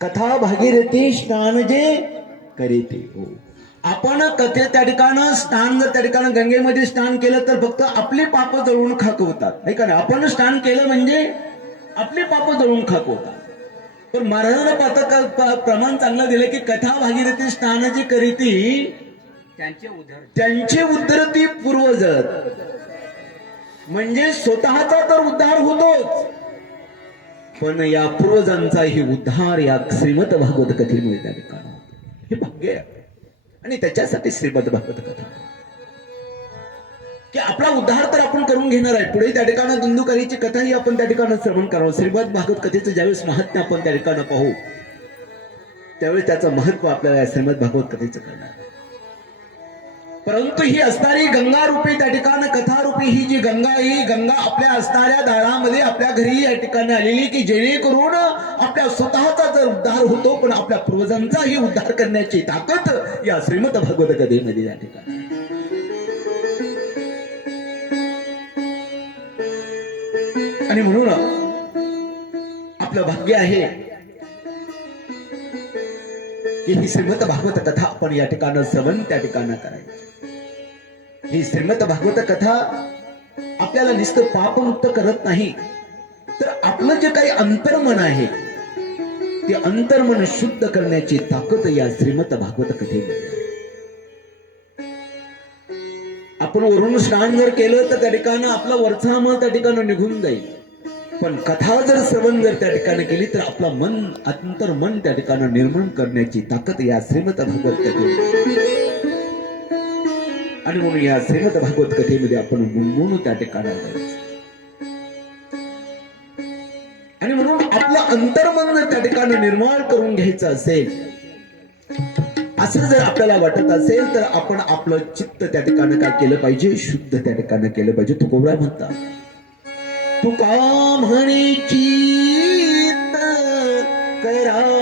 कथा भागीरथी स्नान जे करीते. हो, आपण कथे त्या ठिकाणं स्नान जर त्या ठिकाणी गंगेमध्ये स्नान केलं तर फक्त आपली पाप जळून खाक होतात, नाही का? आपण स्नान केलं म्हणजे आपली पाप जळून खाक होतात. पण महाराजांना प्रमाण चांगलं दिलं की कथा भागीरथी स्नान जे करीती त्यांचे उद्धरती पूर्वज. म्हणजे स्वतःचा तर उद्धार होतोच पण या पूर्वजांचाही उद्धार या श्रीमद भागवत कथेमुळे त्या ठिकाणी होतो. हे भाग्य आहे आणि त्याच्यासाठी श्रीमद भागवत कथा की आपला उद्धार तर आपण करून घेणार आहे. पुढे त्या ठिकाणी दुंदुकारीची कथाही आपण त्या ठिकाणी श्रवण करावं. श्रीमद भागवत कथेचं ज्यावेळेस महात्म्य आपण त्या ठिकाणी पाहू त्यावेळेस त्याचं महत्व आपल्याला श्रीमद भागवत कथेचं करणार. परंतु ही असणारी गंगा रूपी त्या ठिकाणी कथा रूपी ही जी गंगा, ही गंगा आपल्या असणाऱ्या दारामध्ये आपल्या घरी या ठिकाणी आलेली की जेणेकरून आपल्या स्वतःचा जर उद्धार होतो पण आपल्या पूर्वजांचाही उद्धार करण्याची ताकद या श्रीमद भागवत कथेमध्ये या ठिकाणी. आणि म्हणून आपलं भाग्य आहे की ही श्रीमद भागवत कथा आपण या ठिकाणी श्रवण त्या ठिकाणी करायची. ही श्रीमद भागवत कथा आपल्याला नुसतं पापमुक्त करत नाही तर आपलं जे काही अंतर्मन आहे ते अंतर्मन शुद्ध करण्याची ताकद या श्रीमद भागवत कथेमध्ये आहे. आपण वरून स्नान जर केलं तर त्या ठिकाणी आपला वरचा अंमल त्या ठिकाणी निघून जाईल. पण कथा जर श्रवण जर त्या ठिकाणी केली तर आपला मन अंतर्मन त्या ठिकाणी निर्माण करण्याची ताकद या श्रीमद भागवत कथेमध्ये. आणि म्हणून या श्रीमद भागवत कथेमध्ये आपण गुणगुण त्या ठिकाणी जायचं. आणि म्हणून आपलं अंतर्मन जर त्या ठिकाणी निर्माण करून घ्यायचं असेल, असं जर आपल्याला वाटत असेल तर आपण आपलं चित्त त्या ठिकाणी काय केलं पाहिजे, शुद्ध त्या ठिकाणी केलं पाहिजे. तुकोबरा म्हणतात, तुका म्हणे चित्त करार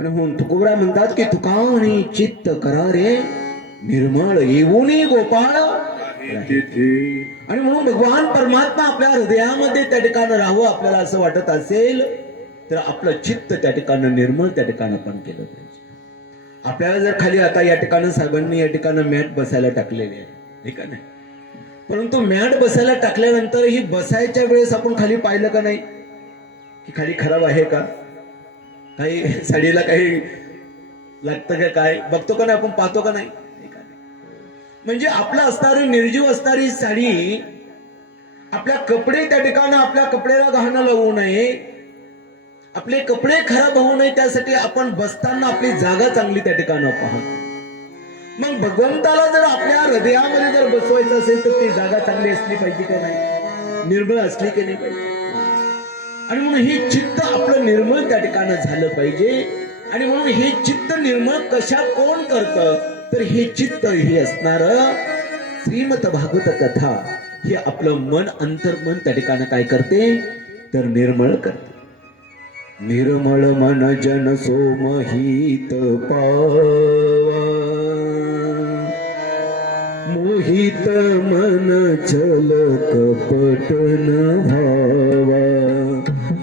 निर्मळ, तुकोबरा म्हणतात की तुका आणि चित्त करा रे निर्मळ, येऊनी गोपाळ. आणि म्हणून भगवान परमात्मा आपल्या हृदयामध्ये त्या ठिकाणी राहावं आपल्याला असं वाटत असेल तर आपलं चित्त त्या ठिकाणी निर्मळ त्या ठिकाणी आपण केलं पाहिजे. आपल्याला जर खाली आता या ठिकाणी साहेबांनी या ठिकाणी मॅट बसायला टाकलेली आहे, ठीक आहे, परंतु मॅट बसायला टाकल्यानंतर ही बसायच्या वेळेस आपण खाली पाहिलं का नाही की खाली खराब आहे का, काही साडीला काही लागतं का, काय बघतो का नाही आपण, पाहतो का नाही. म्हणजे आपलं असणारी निर्जीव असणारी साडी, आपल्या कपडे त्या ठिकाणी आपल्या कपड्याला घाणं लागू नये, आपले कपडे खराब होऊ नये, त्यासाठी आपण बसताना आपली जागा चांगली त्या ठिकाणी पाहतो. मग भगवंताला जर आपल्या हृदयामध्ये जर बसवायचं असेल तर ती जागा चांगली असली पाहिजे का नाही, निर्मळ असली की नाही पाहिजे. आणि म्हणून हे चित्त आपलं निर्मळ त्या ठिकाणी झालं पाहिजे. आणि म्हणून हे चित्त निर्मळ कशा कोण करतं, तर हे चित्त हे असणार श्रीमद भागवत कथा हे आपलं मन अंतर्मन त्या ठिकाणी काय करते तर निर्मळ करते. निर्मळ मन जन सोमहित पावा, मोहित मन चल कपट न भावा.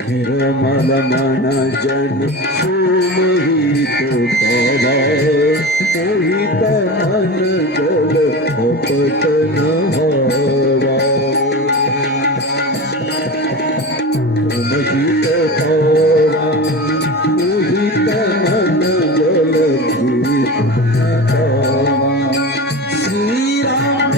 निर्मल मन जन सोमहित पावा, मोहित मन जल कपट न भावा. मोहित पावा, मोहित मन जल न भावा. श्रीराम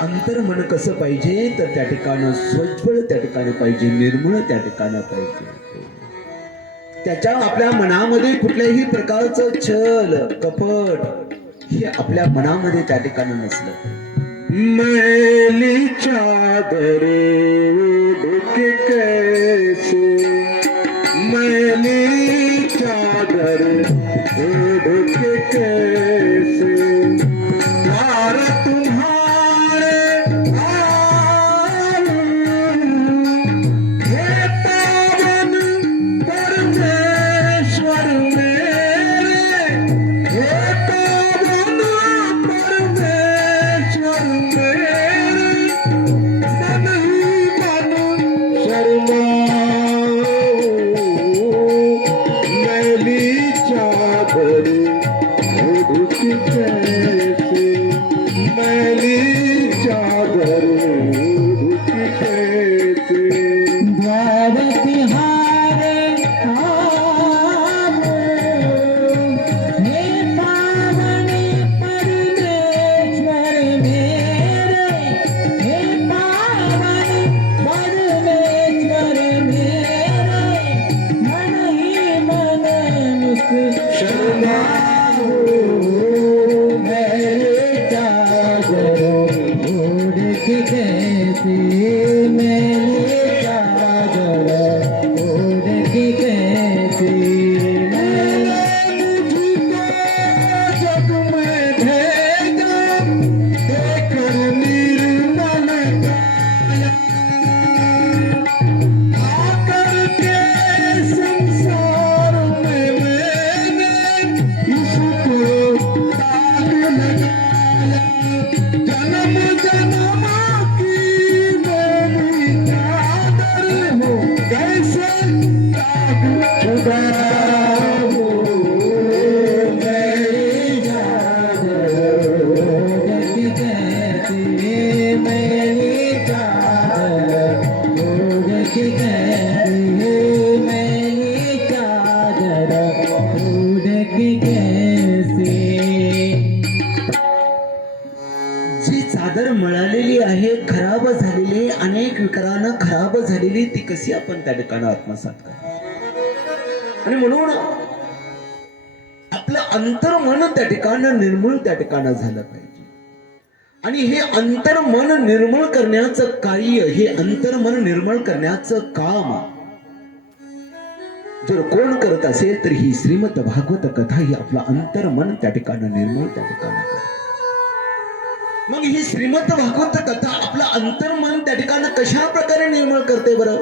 अंतर्मन कसं पाहिजे तर त्या ठिकाणी स्वज्वळ त्या ठिकाणी पाहिजे, निर्मळ त्या ठिकाणी पाहिजे. त्याच्या आपल्या मनामध्ये कुठल्याही प्रकारचं छल कपट हे आपल्या मनामध्ये त्या ठिकाणी नसलं. मैली चादर ओढ़ के कैसे, मैली चादर ओढ़ के कैसे प्यार तुम्हारे आऊं, हे पावन परमेश्वर मेरे, हे पावन परमेश्वर मेरे, मन ही मन शर्माओ, मैली चादर ओढ़ के कैसे, मैली चादर ओढ़ के कैसे द्वार तिहारे आवो, हे पावन परमेश्वर मेरे, हे पावन परमेश्वर मेरे, मन ही मन मुख शर्माओ, मेरे चादर ओढ़ के कैसे, मेरे चादर ओढ़ के कैसे, मुझको जग में भेजा देकर निर्मल काया, आकर के संसार में मैंने इसको दाग लगाया, जन्म जन्म की मेरी चादर हो कैसे दाग छुड़ाऊं, मेरी चादर ओढ़ के कैसे, मेरी चादर ओढ़ के कैसे, मेरी चादर ओढ़ के कैसे. जी चादर मिळालेली आहे, खराब झालेली, अनेक विकारानं खराब झालेली, ती कशी आपण त्या ठिकाणी आत्मसात करा. आणि म्हणून आपलं अंतर्मन त्या ठिकाणी निर्मळ त्या ठिकाणी झालं पाहिजे. आणि हे अंतर्मन निर्मळ करण्याचं कार्य, हे अंतर्मन निर्मळ करण्याचं काम जर कोण करत असेल तर ही श्रीमद भागवत कथा ही आपलं अंतर्मन त्या ठिकाणी निर्मळ त्या ठिकाणी करते. मग ही श्रीमद भागवत कथा आपलं अंतर्मन त्या ठिकाणी कशा प्रकारे निर्मळ करते बरं?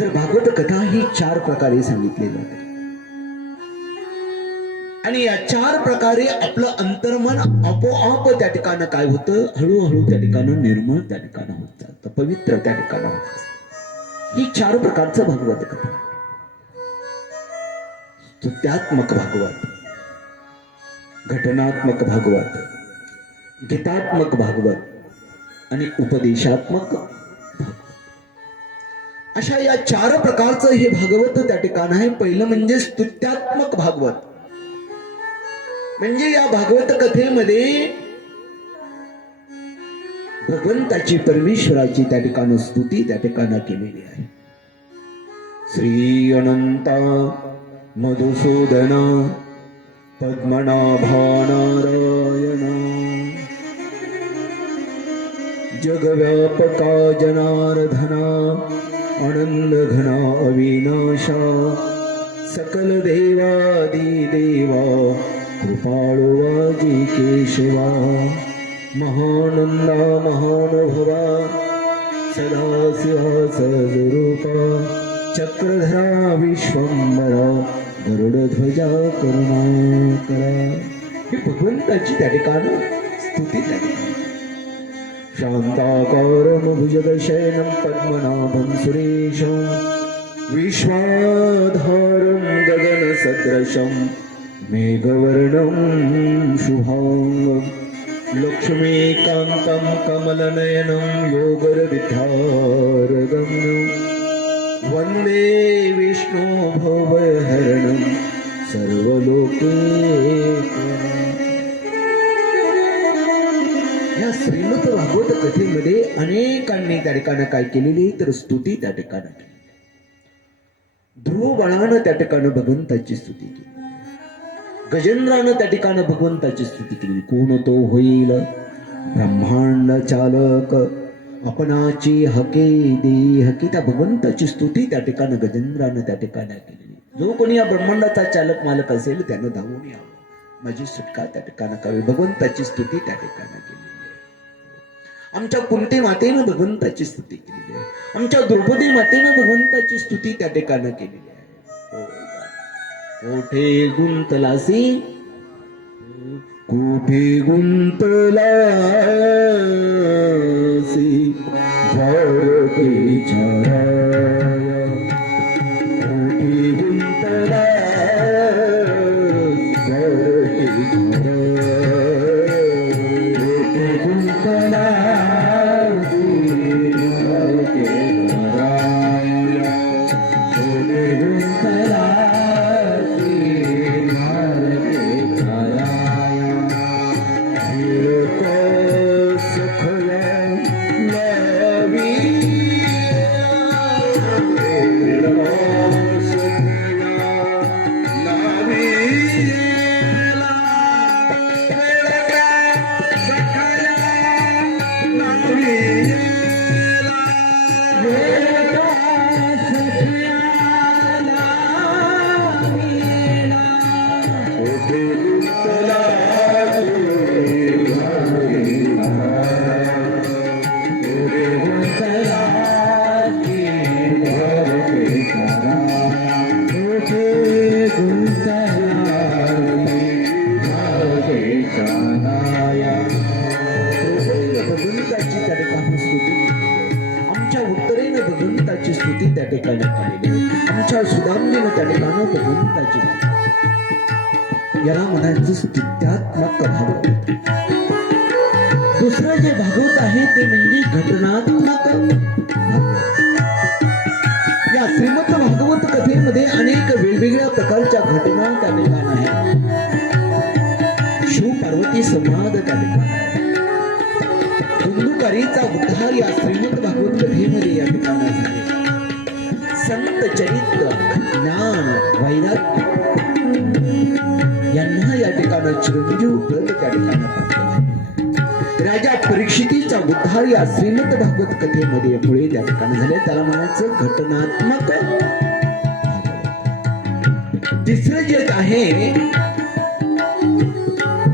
तर भागवत कथा ही 4 प्रकारे सांगितली जाते. आणि या 4 प्रकारे आपलं अंतर्मन आपोआप त्या ठिकाणी काय होतं, हळूहळू त्या ठिकाणी निर्मळ त्या ठिकाणी होत जातं, पवित्र त्या ठिकाणी होत असतं. ही 4 प्रकारचं भागवत कथा. स्तुत्यात्मक भागवत, घटनात्मक भागवत, गीतात्मक भागवत आणि उपदेशात्मक भागवत. अशा या 4 प्रकारचं हे भागवत त्या ठिकाणी आहे. पहिलं म्हणजे स्तुत्यात्मक भागवत, म्हणजे या भागवत कथेमध्ये भगवंताची, परमेश्वराची त्या ठिकाणी स्तुती त्या ठिकाणी केलेली आहे. श्री अनंता मधुसूदना पद्मनाभा नारायणा, जगव्यापका जनार्दना, आनंद घना अविनाशा, सकल देवादी देवा, कृपाळू वाजी केशवा, महानंदा महानुभवा, सदाशिवा सद्रूपा, चक्रधरा विश्वंभरा, गरुडध्वजा करुणाकरा. ही भगवंताची त्या ठिकाणी स्तुती त्या ठिकाणी. शांताकारं भुजगशयनं पद्मनाभं सुरेशं, विश्वाधारं गगनसदृशं, मेघवर्णं शुभांगं, लक्ष्मीकान्तं कमलनयनं, योगरविद्यारगम्यं, वंदे विष्णु भवहरणं सर्वलोकेश्वरम्. या श्रीमद भागवत कथेमध्ये अनेकांनी त्या ठिकाणी काय केलेली तर स्तुती त्या ठिकाणी केली. ध्रुव बाळानं त्या ठिकाणी भगवंताची स्तुती केली. गजेंद्रानं त्या ठिकाणी भगवंताची स्तुती केली. कोण तो होईल ब्रह्मांड चालक आपणाची हके देहकी. त्या भगवंताची स्तुती त्या ठिकाणी गजेंद्रानं त्या ठिकाणी केलेली. जो कोणी या ब्रह्मांडाचा चालक मालक असेल त्यानं धावून यावं, माझी सुटका त्या ठिकाणी करावी. भगवंताची स्तुती त्या ठिकाणी केलेली आहे. आमच्या कुंती मातेनं भगवंताची स्तुती केलेली आहे. आमच्या द्रौपदी मातेनं भगवंताची स्तुती त्या ठिकाणी केलेली आहे. कोठे गुंतलासी, कोठे गुंतलासी झाडीच्या राया, कोठे गुंतलासी झाडीच्या राया, कोठे गुंतलासी झाडीच्या राया, कोठे गुंतलासी स्तुती त्या ठिकाणी केलेली. आमच्या सुदामजीनं त्या ठिकाणी भगवंताची स्तुती. याला म्हणायचं स्तुत्यात्मक भागवत. दुसरं जे भागवत आहे ते म्हणजे घटनात्मक भागवत. या श्रीमद भागवत कथेमध्ये अनेक वेगवेगळ्या प्रकारच्या घटना त्या ठिकाणी आहेत. शिव पार्वती संवाद त्या ठिकाणी आहे. धुंदुकारीचा उद्धार या श्रीमद भागवत कथेमध्ये या ठिकाणी झाले. संत चरित्र, ज्ञान, वैराग्य यांना या ठिकाणी चिरंजीव व्रत त्या ठिकाणी प्राप्त झाले. राजा परीक्षितीचा उद्धार या श्रीमद भागवत कथेमध्ये मुळे त्या ठिकाणी झाले. त्याला म्हणायचं घटनात्मक भागवत. तिसरं जे आहे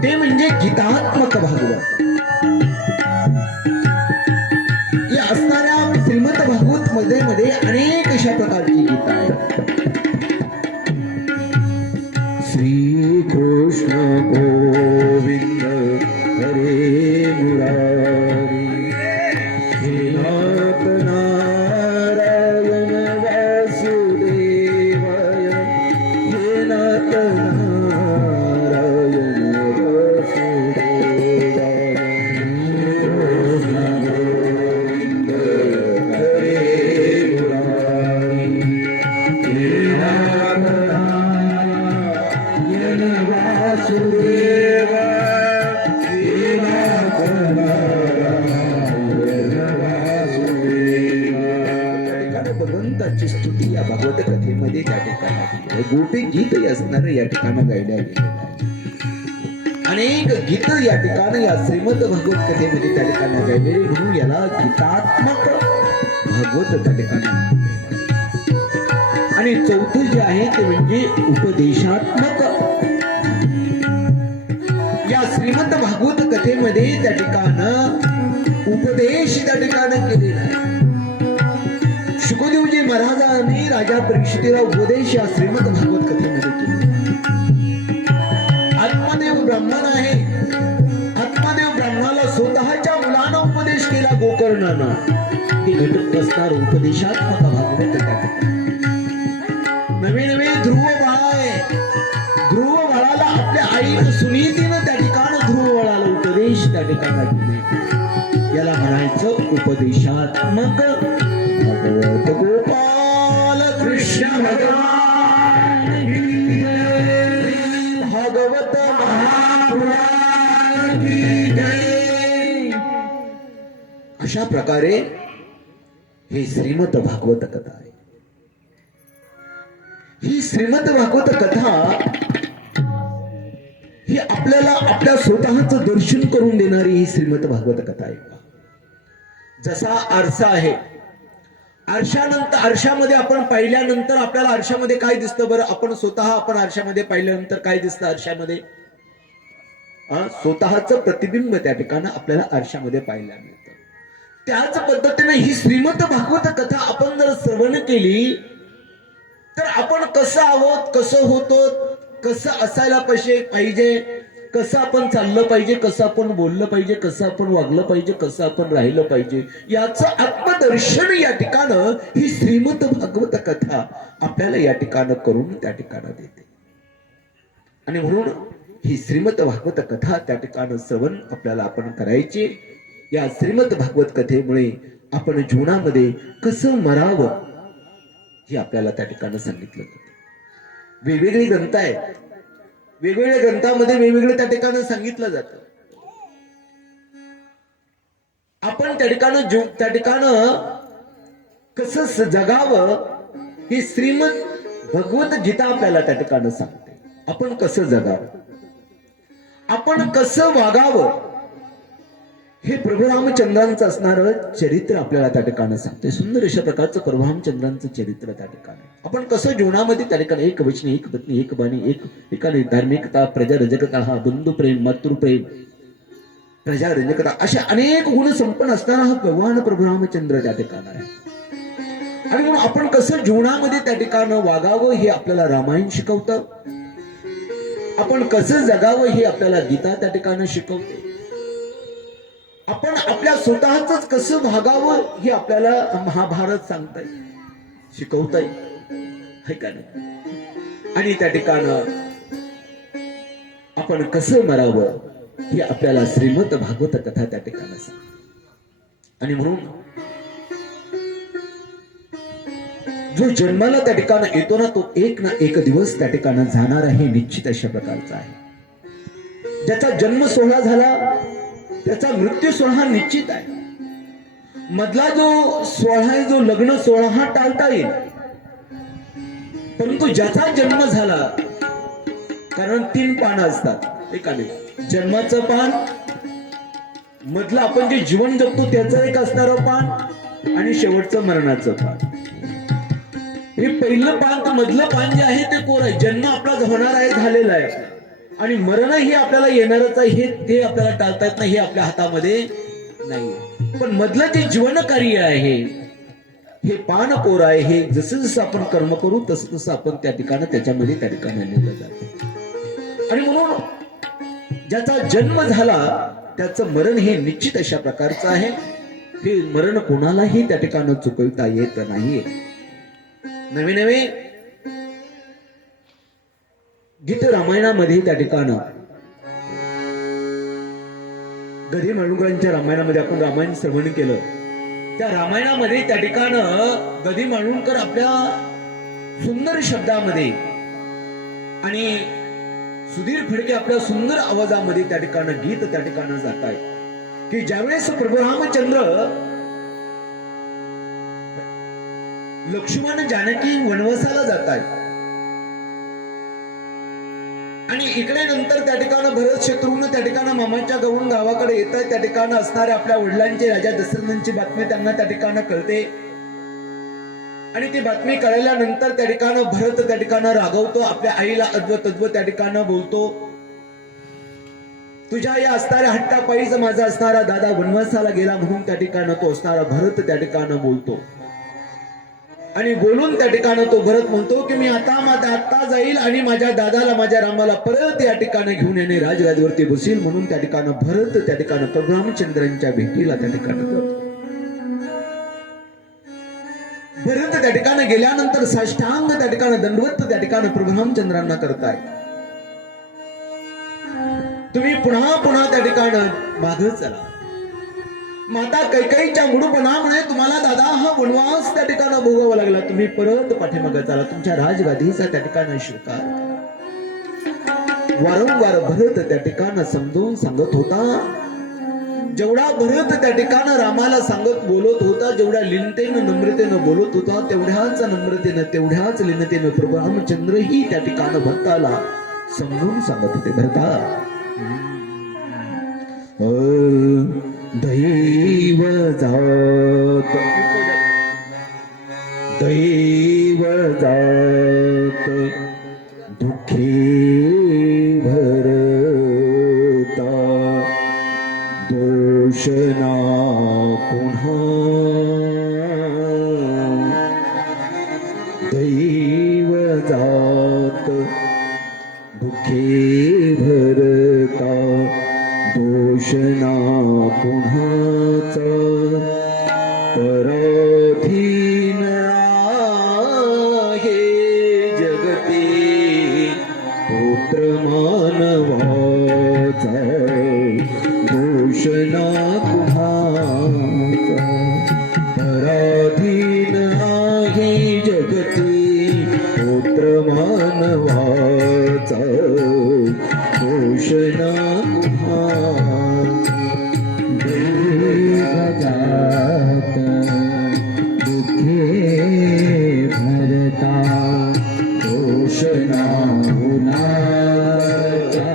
ते म्हणजे गीतात्मक भागवत. या असणाऱ्या श्रीमद भागवत मध्ये अनेक अशा प्रकारची गीता आहेत. श्री कृष्ण गोविंद हरे मुरारी, हे नाथ नारायण वासुदेवाय, हे नाथ नारायण वासुदेवाय. गोविंद हरे मुरारी, हे नाथ नारायण वासुदेवा, हे नाथ नारायण वासुदेवा. भगवंताची स्तुती या भागवत कथेमध्ये त्या ठिकाणी गोपी गीत असणार या ठिकाणी गायल्या गेलेलं आहे. अनेक गीत या ठिकाणी या श्रीमद भागवत कथेमध्ये त्या ठिकाणी गायलेली, म्हणून याला गीतात्मक भागवत त्या ठिकाणी म्हटलेलं आहे. आणि चौथं जे आहे ते म्हणजे उपदेशात्मक. या श्रीमद भागवत कथेमध्ये त्या ठिकाणी उपदेश त्या ठिकाणी केलेला आहे. शुकदेवजी महाराजांनी राजा परीक्षितीला उपदेश या श्रीमद भागवत कथेमध्ये केले. आत्मदेव ब्राह्मण आहे. आत्मदेव ब्राह्मणाला स्वतःच्या मुलांना उपदेश केला गोकर्णानं. हे घटक असणार उपदेशात्मक भागवत त्या ठिकाणी. नवे नवे ध्रुव बाळ आहे. ध्रुव बाळाला आपल्या आईनं सुनीतीनं त्या ठिकाणी ध्रुव बाळाला उपदेश त्या ठिकाणी केले. याला म्हणायचं उपदेशात्मक भगवत. गोपाल कृष्ण भगवान की जय. भागवत महापुराण की जय. अशा प्रकारे हे श्रीमद भागवत कथा आहे. ही श्रीमद भागवत कथा ही आपल्याला आपल्या स्वतःचं दर्शन करून देणारी ही श्रीमद भागवत कथा आहे. जसा आरसा आहे, आरशामध्ये आपण पाहिल्यानंतर आपल्याला आरशामध्ये काय दिसतं बरं? आपण आरशामध्ये पाहिल्यानंतर काय दिसतं आरशामध्ये? स्वतःचं प्रतिबिंब त्या ठिकाणी आपल्याला आरशामध्ये पाहायला मिळतं. त्याच पद्धतीने ही श्रीमद भागवत कथा आपण जर श्रवण केली तर आपण कसं आहोत, कसं होतो, कसं असायला पाहिजे, कसं आपण चाललं पाहिजे, कसं आपण बोललं पाहिजे, कसं आपण वागलं पाहिजे, कसं आपण राहिलं पाहिजे, याचं आत्मदर्शन या ठिकाणं ही श्रीमद भागवत कथा आपल्याला या ठिकाणं करून त्या ठिकाणं देते. आणि म्हणून ही श्रीमद भागवत कथा त्या ठिकाणं श्रवण आपल्याला आपण करायची. या श्रीमद भागवत कथेमुळे आपण जीवनामध्ये कसं मरावं हे आपल्याला त्या ठिकाणं सांगितलं जातं. वेगवेगळे ग्रंथ आहेत, वेगवेगळ्या ग्रंथामध्ये वेगवेगळं त्या ठिकाणं सांगितलं जातं. आपण त्या ठिकाणं कसं जगावं ही श्रीमद भगवत गीता आपल्याला त्या ठिकाणं सांगते. आपण कसं जगावं, आपण कसं वागावं हे प्रभू रामचंद्रांचं असणारं चरित्र आपल्याला त्या ठिकाणी सांगते. सुंदर अशा प्रकारचं प्रभू रामचंद्रांचं चरित्र त्या ठिकाणी. आपण कसं जीवनामध्ये त्या ठिकाणी एक वचनी, एक पत्नी, एक बाणी, एक ठिकाणी धार्मिकता, प्रजारजकता, हा बंधुप्रेम, मातृप्रेम, प्रजारजकता, अशा अनेक गुण संपन्न असणारा हा भगवान प्रभू रामचंद्र त्या ठिकाणी आहे. आणि म्हणून आपण कसं जीवनामध्ये त्या ठिकाणी वागावं हे आपल्याला रामायण शिकवतं. आपण कसं जगावं हे आपल्याला गीता त्या ठिकाणी शिकवते. आपण आपल्या स्वतःच कसं भागावं हे आपल्याला महाभारत सांगताय, शिकवताय, है का नाही? आणि त्या ठिकाणं आपण कसं मरावं हे आपल्याला श्रीमद भागवत कथा त्या ठिकाणी सांगते. आणि म्हणून जो जन्माला त्या ठिकाणी येतो ना तो एक ना एक दिवस त्या ठिकाणी जाणार आहे, निश्चित अशा प्रकारचा आहे. ज्याचा जन्म सोहळा झाला त्याचा मृत्यू सोहळा निश्चित आहे. मधला जो सोहळा आहे, जो लग्न सोहळा, हा टाळता येईल. परंतु ज्याचा जन्म झाला, कारण 3 पानं असतात एकाने, जन्माचं पान, मधलं आपण जे जीवन जगतो त्याचं एक असणारं पान, आणि शेवटचं मरणाचं पान. हे पहिलं पान तर मधलं पान जे आहे ते कोर आहे. जन्म आपला होणार आहे, झालेला आहे, आणि मरण हे आपल्याला येणारच आहे. हे ते आपल्याला टाळता येत नाही, हे आपल्या हातामध्ये नाही. पण मधलं जे जीवन कार्य आहे हे पान कोर आहे. हे जसं जसं आपण कर्म करू तसं तसं आपण त्या ठिकाणी त्याच्यामध्ये त्या ठिकाणी नेलं जातं. आणि म्हणून ज्याचा जन्म झाला त्याचं मरण हे निश्चित अशा प्रकारचं आहे. हे मरण कोणालाही त्या ठिकाणी चुकवता येत नाहीये. नवे नवे गीत रामायणामध्ये त्या ठिकाणं, गदी माळुंकरांच्या रामायणामध्ये आपण रामायण श्रवण केलं. त्या रामायणामध्ये त्या ठिकाणं गदी माळुंकर आपल्या सुंदर शब्दामध्ये आणि सुधीर फडके आपल्या सुंदर आवाजामध्ये त्या ठिकाणं गीत त्या ठिकाणं जात आहे की ज्यावेळेस प्रभू रामचंद्र लक्ष्मण जानकी वनवासाला जात आहे आणि इकडे नंतर त्या ठिकाणी भरत शत्रुघ्न त्या ठिकाणी मामाच्या गावून गावाकडे येत आहे. त्या ठिकाणी असणाऱ्या आपल्या वडिलांची, राजा दशरथांची बातमी त्यांना त्या ठिकाणी कळते आणि ती बातमी कळल्यानंतर त्या ठिकाणी भरत त्या ठिकाणी रागवतो. आपल्या आईला अद्वत त्या ठिकाणी बोलतो, तुझ्या या असणाऱ्या हट्टापायीच माझा असणारा दादा वनवासाला गेला म्हणून त्या ठिकाणी तो असणारा भरत त्या ठिकाणी बोलतो. आणि बोलून त्या ठिकाणी तो भरत म्हणतो की मी आता जाईल आणि माझ्या दादाला, माझ्या रामाला परत या ठिकाणी घेऊन येणे, राजगादीवरती बसील म्हणून त्या ठिकाणी भरत त्या ठिकाणी प्रभू रामचंद्रांच्या भेटीला त्या ठिकाणी जातो. भरत त्या ठिकाणी गेल्यानंतर साष्टांग त्या ठिकाणी दंडवत त्या ठिकाणी प्रभू रामचंद्रांना करताय. तुम्ही पुन्हा पुन्हा त्या ठिकाणी मागे चला. माता कैकेयीच्या मुडपणामुळे तुम्हाला दादा हा वनवास त्या ठिकाणी भोगावा लागला. तुम्ही परत पाठीमागे चला, तुमच्या राजगादीचा त्या ठिकाणी स्वीकार. वारंवार भरत त्या ठिकाणी समजून सांगत होता. जेवढा भरत त्या ठिकाणी रामाला सांगत बोलत होता, जेवढ्या लीनतेनं नम्रतेनं बोलत होता, तेवढ्याच नम्रतेनं तेवढ्याच लीनतेनं प्रभू रामचंद्र ही त्या ठिकाणी भक्ताला समजून सांगत होते भरता. दैव जात दैव जात दुःखे भरता दोष ना पुन्हा दैव जात दुःखे भरता दोष ना पुन्हाचा पराधीन आहे जगती पुत्र मानवाचा दोष ना पुन्हाचा पराधीन आहे जगती पुत्र मानवाचा दोष ना जात दुःखे भरता दोष ना कुणाचा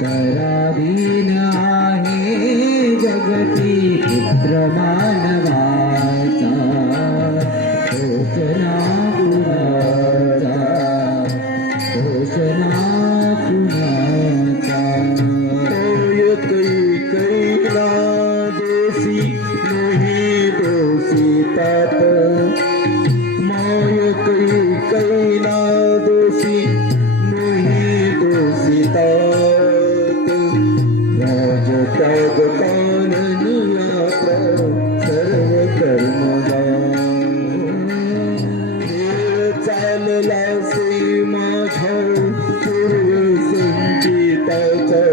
पराधीन आहे जगती पुत्र मानवाचा दोष ना कुणाचा दोष ना कुणाचा कैला दोषी नाही दोषी तात माय कैला दोषी नाही दोषी तात राजत्याग कानन यात्रा सर्व कर्मगान चालला से माझ्या पूर्व संचिताचा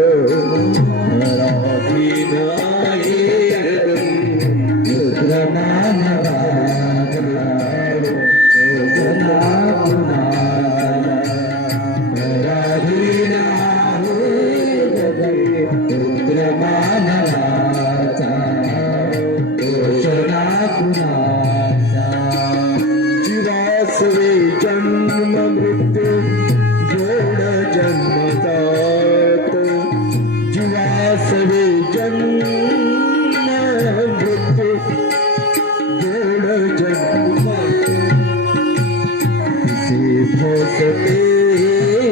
पराधीन आहे पुत्र मानवाचा दोष ना कुणाचा पराधीन आहे जगती पुत्र मानवाचा दोष ना कुणाचा जीवासवे जन्म मृत्यू जोड जन्मजात जीवासवे जन्म मृत्यू जोड जन्मजात तिसे भोसते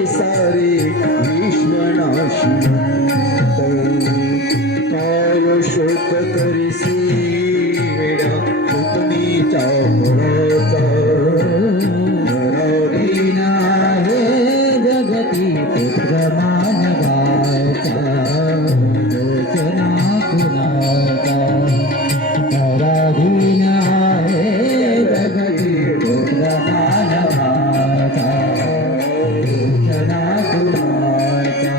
सारे विश्वनाशिवंत काय शोक करिसी वेडा पुतणीच्या मुळाचा पराधीन आहे जगती पुत्र मानवाचा दोष ना कुणाचा पराधीन आहे जगती पुत्र मानवाचा दोष ना कुणाचा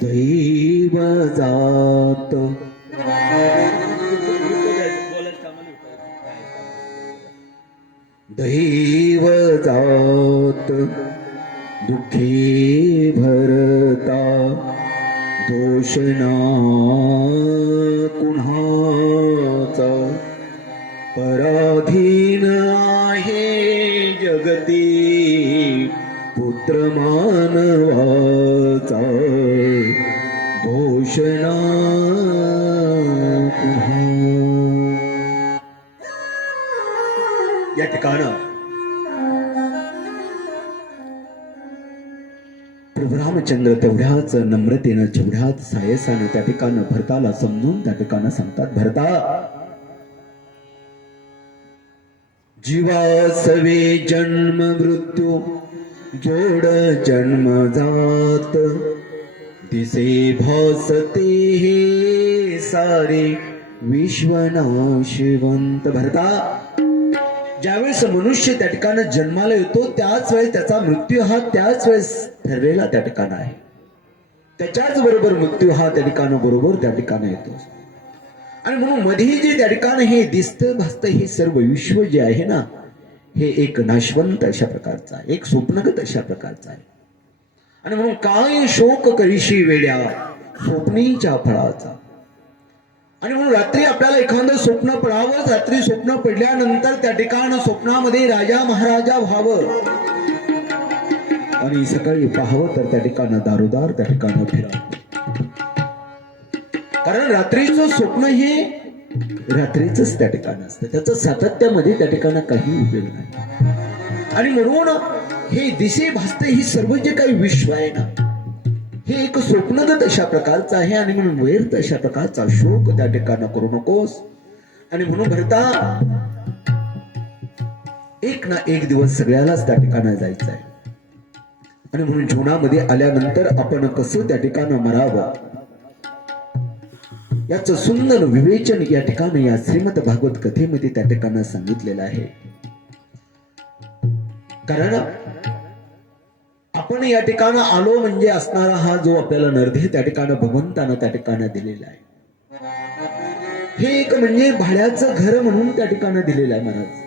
दैव जात दैव जात दुःखी भरता दोष ना कुणाचा पराधीन आहे जगती पुत्र मानवाचा दोष ना कुणा. या ठिकाणं प्रभू रामचंद्र तेवढ्याच नम्रतेनं जेवढ्याच सायसानं त्या ठिकाणं भरताला समजून त्या ठिकाणं सांगतात. भरता जीवासवे जन्म मृत्यू जोड जन्म जात दिसे भासते हे सारे विश्वनाशिवंत. भरता ज्यावेळेस मनुष्य त्या ठिकाणी जन्माला येतो त्याच वेळेस त्याचा मृत्यू हा त्याच वेळेस ठरलेला त्या ठिकाणी आहे. त्याच्याच बरोबर मृत्यू हा त्या ठिकाणी बरोबर त्या ठिकाणी येतो. आणि म्हणून मध्ये जे त्या ठिकाणी हे दिसतं भासतं हे सर्व विश्व जे आहे ना हे एक नाशवंत अशा प्रकारचा आहे, एक स्वप्नगत अशा प्रकारचा आहे. आणि म्हणून काय शोक करीशी वेड्या स्वप्नीच्या फळाचा. आणि म्हणून रात्री आपल्याला एखादं स्वप्न पडावं, रात्री स्वप्न पडल्यानंतर त्या ठिकाणी स्वप्नामध्ये राजा महाराजा व्हावं आणि सकाळी पाहावं तर त्या ठिकाणी दारोदार त्या ठिकाणी फिरावं. कारण रात्रीचं स्वप्न हे रात्रीच त्या ठिकाणी असतं, त्याचं सातत्यामध्ये त्या ठिकाणी काही उपयोग नाही. आणि म्हणून हे दिसे भासते ही सर्व जे काही विश्व आहे ना, हे एक स्वप्नगत अशा प्रकारचं आहे. आणि म्हणून व्यर्थ अशा प्रकारचा शोक त्या ठिकाणी करू नकोस. आणि म्हणून भरता एक ना एक दिवस सगळ्यालाच त्या ठिकाणी जायचं आहे. आणि म्हणून जीवनामध्ये आल्यानंतर आपण कसं त्या ठिकाणी मरावं याचं सुंदर विवेचन या ठिकाणी या श्रीमद भागवत कथेमध्ये त्या ठिकाणी सांगितलेलं आहे. कारण आपण या ठिकाणी आलो म्हणजे असणारा हा जो आपल्याला नरदेह त्या ठिकाणी भगवंतानं त्या ठिकाणी दिलेला आहे, हे एक म्हणजे भाड्याचं घर म्हणून त्या ठिकाणी दिलेलं आहे महाराज.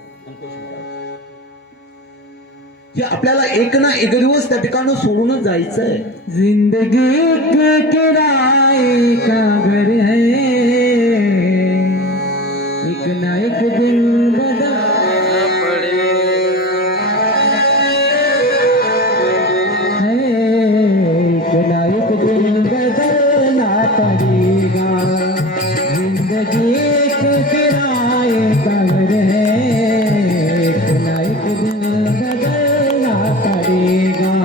हे आपल्याला एक ना एक दिवस त्या ठिकाणी सोडूनच जायचं आहे. जिंदगी के किराए का घर है, एक ना एक दिन बदलना पड़ेगा, एक ना एक दिन बदलना पड़ेगा. जिंदगी के किराए का घर है, एक ना एक दिन बदलना पड़ेगा.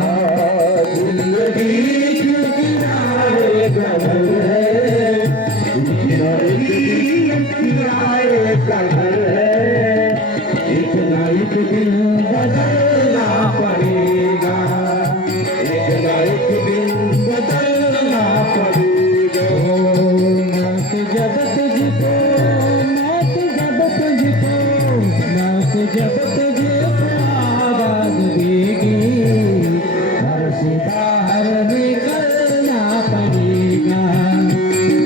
जब तुझे आवाज देगी, घर से बाहर निकलना पड़ेगा.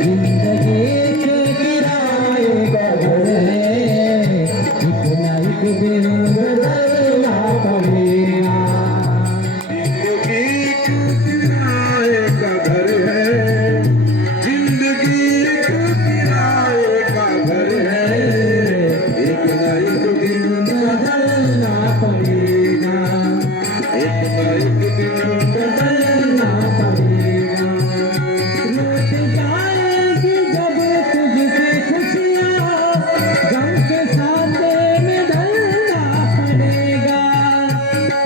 जिंदगी के किराए का घर है, एक ना एक दिन बदलना पड़ेगा. जिंदगी के किराए का घर है, जिंदगी के किराए का घर है, एक ना एक दिन बदलना पड़ेगा, एक ना एक दिन बदलना पड़ेगा. लौट जाएगी जब तुझसे खुशियाँ, गम के साथे में ढलना पड़ेगा.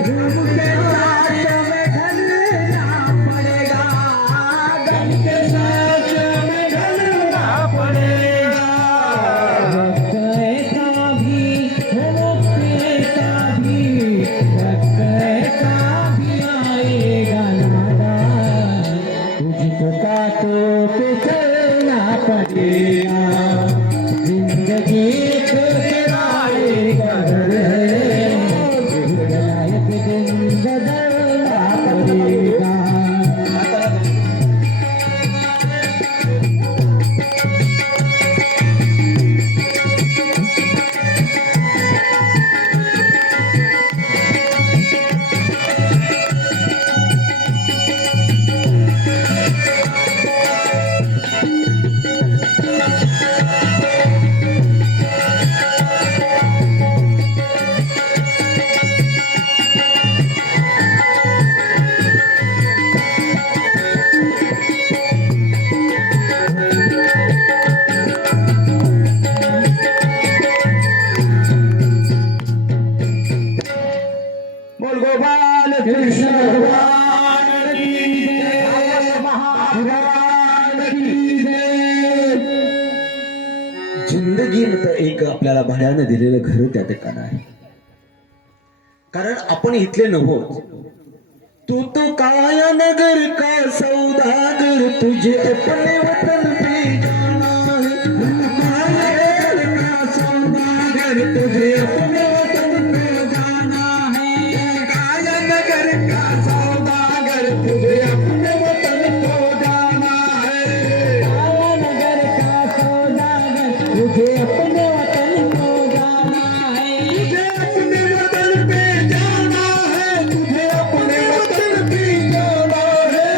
रूम के साथ में ढलना पड़ेगा, गम के साथ में ढलना पड़ेगा. वक्त ऐसा भी हो, वक्त ऐसा भी, वक्त ऐसा भी आएगा नादा, तुझको कांटों पे चलना पड़ेगा. जिंदगी के किराए का घर है, एक ना एक दिन बदलना पड़ेगा. बोल गोपाल कृष्ण भगवान की जय, महाभगवान की जय. जिंदगी तर एक आपल्याला भाड्यानं दिलेलं घर त्या ठिकाणी आहे. कारण आपण इथले नव्हतो. तू तो काया नगर का सौदागर, तुझे अपने वतन पे जाना है. तू काया नगर का सौदागर, तुझे अपने वतन पे जाना है. काया नगर का सौदागर, तुझे अपने वतन को जाना है. काया नगर का सौदागर, तुझे अपने वतन को जाना है. तुझे अपने वतन पे जाना है, तुझे अपने वतन पे जाना है.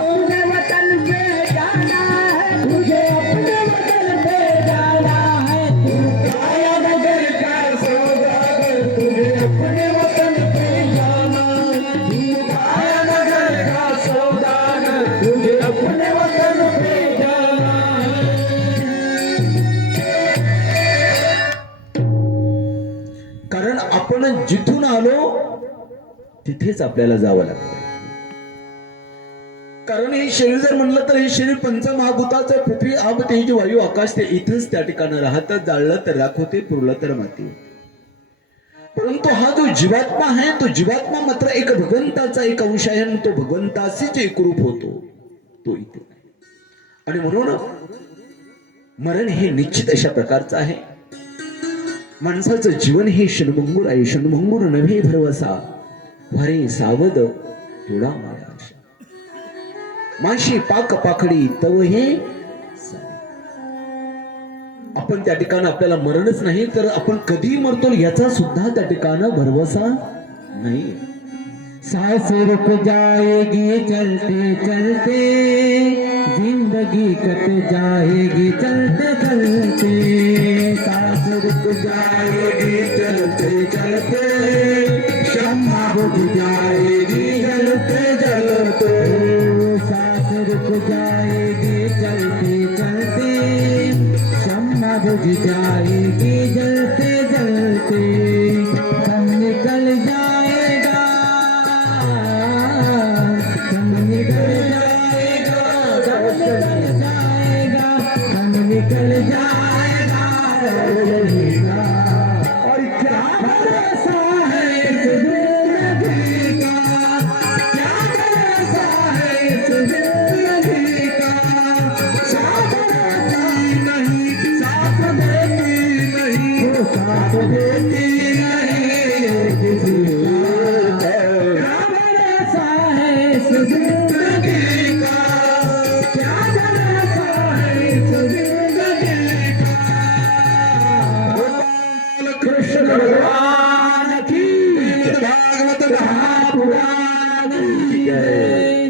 अपने वतन पे जाना है, तुझे तिथेच आपल्याला जावं लागतं. कारण हे शरीर जर म्हणलं तर हे शरीर पंचमहाभूताचं आहे. पृथ्वी आब तेज वायू आकाश ते इथंच त्या ठिकाणी राहतं. जाळलं तर राख होते, पुरलं तर माती होते. परंतु हा जो जीवात्मा आहे तो जीवात्मा मात्र एक भगवंताचा एक अंश आहे आणि तो भगवंताशीच एकरूप होतो. तो इथे नाही. आणि म्हणून मरण हे निश्चित अशा प्रकारचं आहे. माणसाचं जीवन हे क्षणभंगुर आहे. क्षणभंगुर नव्हे भरवसा, वारे सावध थोडा माया आशा. माशी पाक पाखडी तव हे सारे. आपण त्या ठिकाणी आपल्याला मरणच नाही तर आपण कधी मरतो याचा सुद्धा त्या ठिकाणी भरवसा नाही. सांस रुक जाएगी चलते चलते, जिंदगी कट जाएगी चलते चलते. सांस रुक जाएगी चलते चलते, शम्मा बुझ जाएगी जलते जलते. सांस रुक जाएगी चलते चलते, शम्मा बुझ जाएगी जलते जलते. दम निकल जाएगा, दम निकल जाएगा, दम निकल जाएगा, दम निकल जाएगा. और क्या भरोसा है इस जिंदगी का, क्या भरोसा है इस जिंदगी का. साथ देती नहीं, साथ देती नहीं, साथ देती नहीं किसी का. क्या भरोसा है इस जिंदगी का, क्या भरोसा है इस जिंदगी का. कृष्ण भगवान की भागवत महापुराण की जय.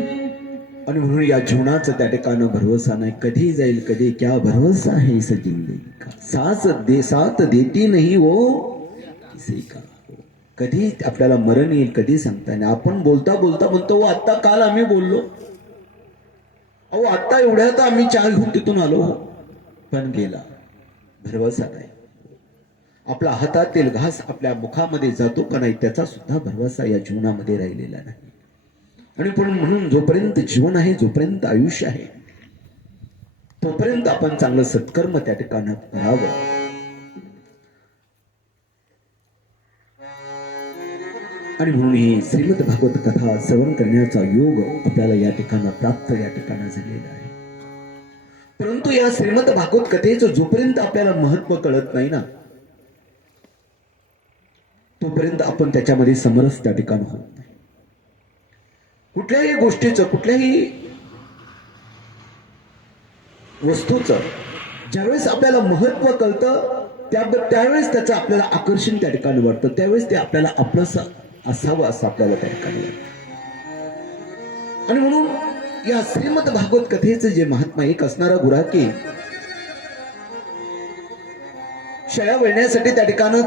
आणि म्हणून या जीवनाचं त्या ठिकाणी भरवसा नाही. कधी जाईल कधी क्या भरवसा है इस जिंदगी का. साथ देती नाही वो किसी का. कधी आपल्याला मरण येईल कधी सांगता नाही. आपण बोलता बोलता म्हणतो "ओ, आत्ता काल आम्ही बोललो, अहो आत्ता एवढ्यात आम्ही चहा घेऊन तिथून आलो, पण गेला. भरवसा नाही. आपला हातातील घास आपल्या मुखामध्ये जातो का नाही त्याचा सुद्धा भरवसा या जीवनामध्ये राहिलेला नाही. आणि पण म्हणून जोपर्यंत जीवन आहे, जोपर्यंत आयुष्य आहे, तोपर्यंत आपण चांगलं सत्कर्म त्या ठिकाणी करावं. आणि म्हणून ही श्रीमद भागवत कथा श्रवण करण्याचा योग आपल्याला या ठिकाणी प्राप्त या ठिकाणी झालेला आहे. परंतु या श्रीमद भागवत कथेचं जोपर्यंत आपल्याला महत्व कळत नाही ना, तोपर्यंत आपण त्याच्यामध्ये समरस त्या ठिकाणी होत नाही. कुठल्याही गोष्टीचं, कुठल्याही वस्तूचं ज्यावेळेस आपल्याला महत्व कळतं त्यावेळेस त्याचं आपल्याला आकर्षण त्या ठिकाणी वाटतं. त्यावेळेस ते आपल्याला आपलंसं असावं असं आपल्याला त्या ठिकाणी वाटतं. आणि म्हणून या श्रीमद भागवत कथेचं जे महात्मा, एक असणारा गुराकी शेळ्या वळण्यासाठी त्या ठिकाणी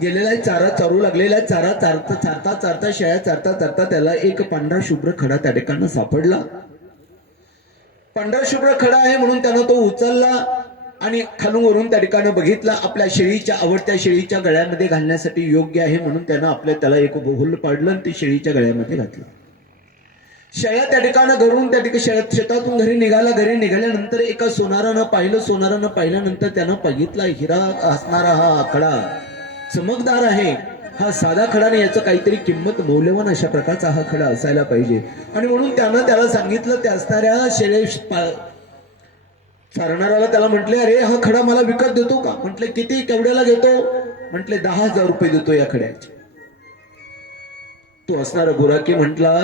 गेलेला आहे. चारा चारू लागलेला आहे. चारा चारता चारता चारता शेळ्या चारता चारता त्याला एक पांढरा शुभ्र खडा त्या ठिकाणी सापडला. पांढरा शुभ्र खडा आहे म्हणून त्यानं तो उचलला आणि खालून वरून त्या ठिकाणी बघितला. आपल्या शेळीच्या, आवडत्या शेळीच्या गळ्यामध्ये घालण्यासाठी योग्य आहे म्हणून त्यानं त्याला एक हुल पाडलं आणि ती शेळीच्या गळ्यामध्ये घातलं. शेळ्या त्या ठिकाणी घरून त्या ठिकाणी शेतातून घरी निघाला. घरी निघाल्यानंतर एका सोनारानं पाहिलं. सोनारानं पाहिल्यानंतर त्यानं बघितला हिरा असणारा हा खडा चमकदार आहे. हा साधा खडा नाही, याचं काहीतरी किंमत, मौल्यवान अशा प्रकारचा हा खडा असायला पाहिजे. आणि म्हणून त्यानं त्याला सांगितलं. त्या असणाऱ्या चारणाऱ्याला त्याला म्हटले, अरे हा खडा मला विकत देतो का? म्हटले किती, केवढ्याला घेतो? म्हटले 10,000 रुपये देतो या खड्याचे. तो असणारा गुराकी म्हटला,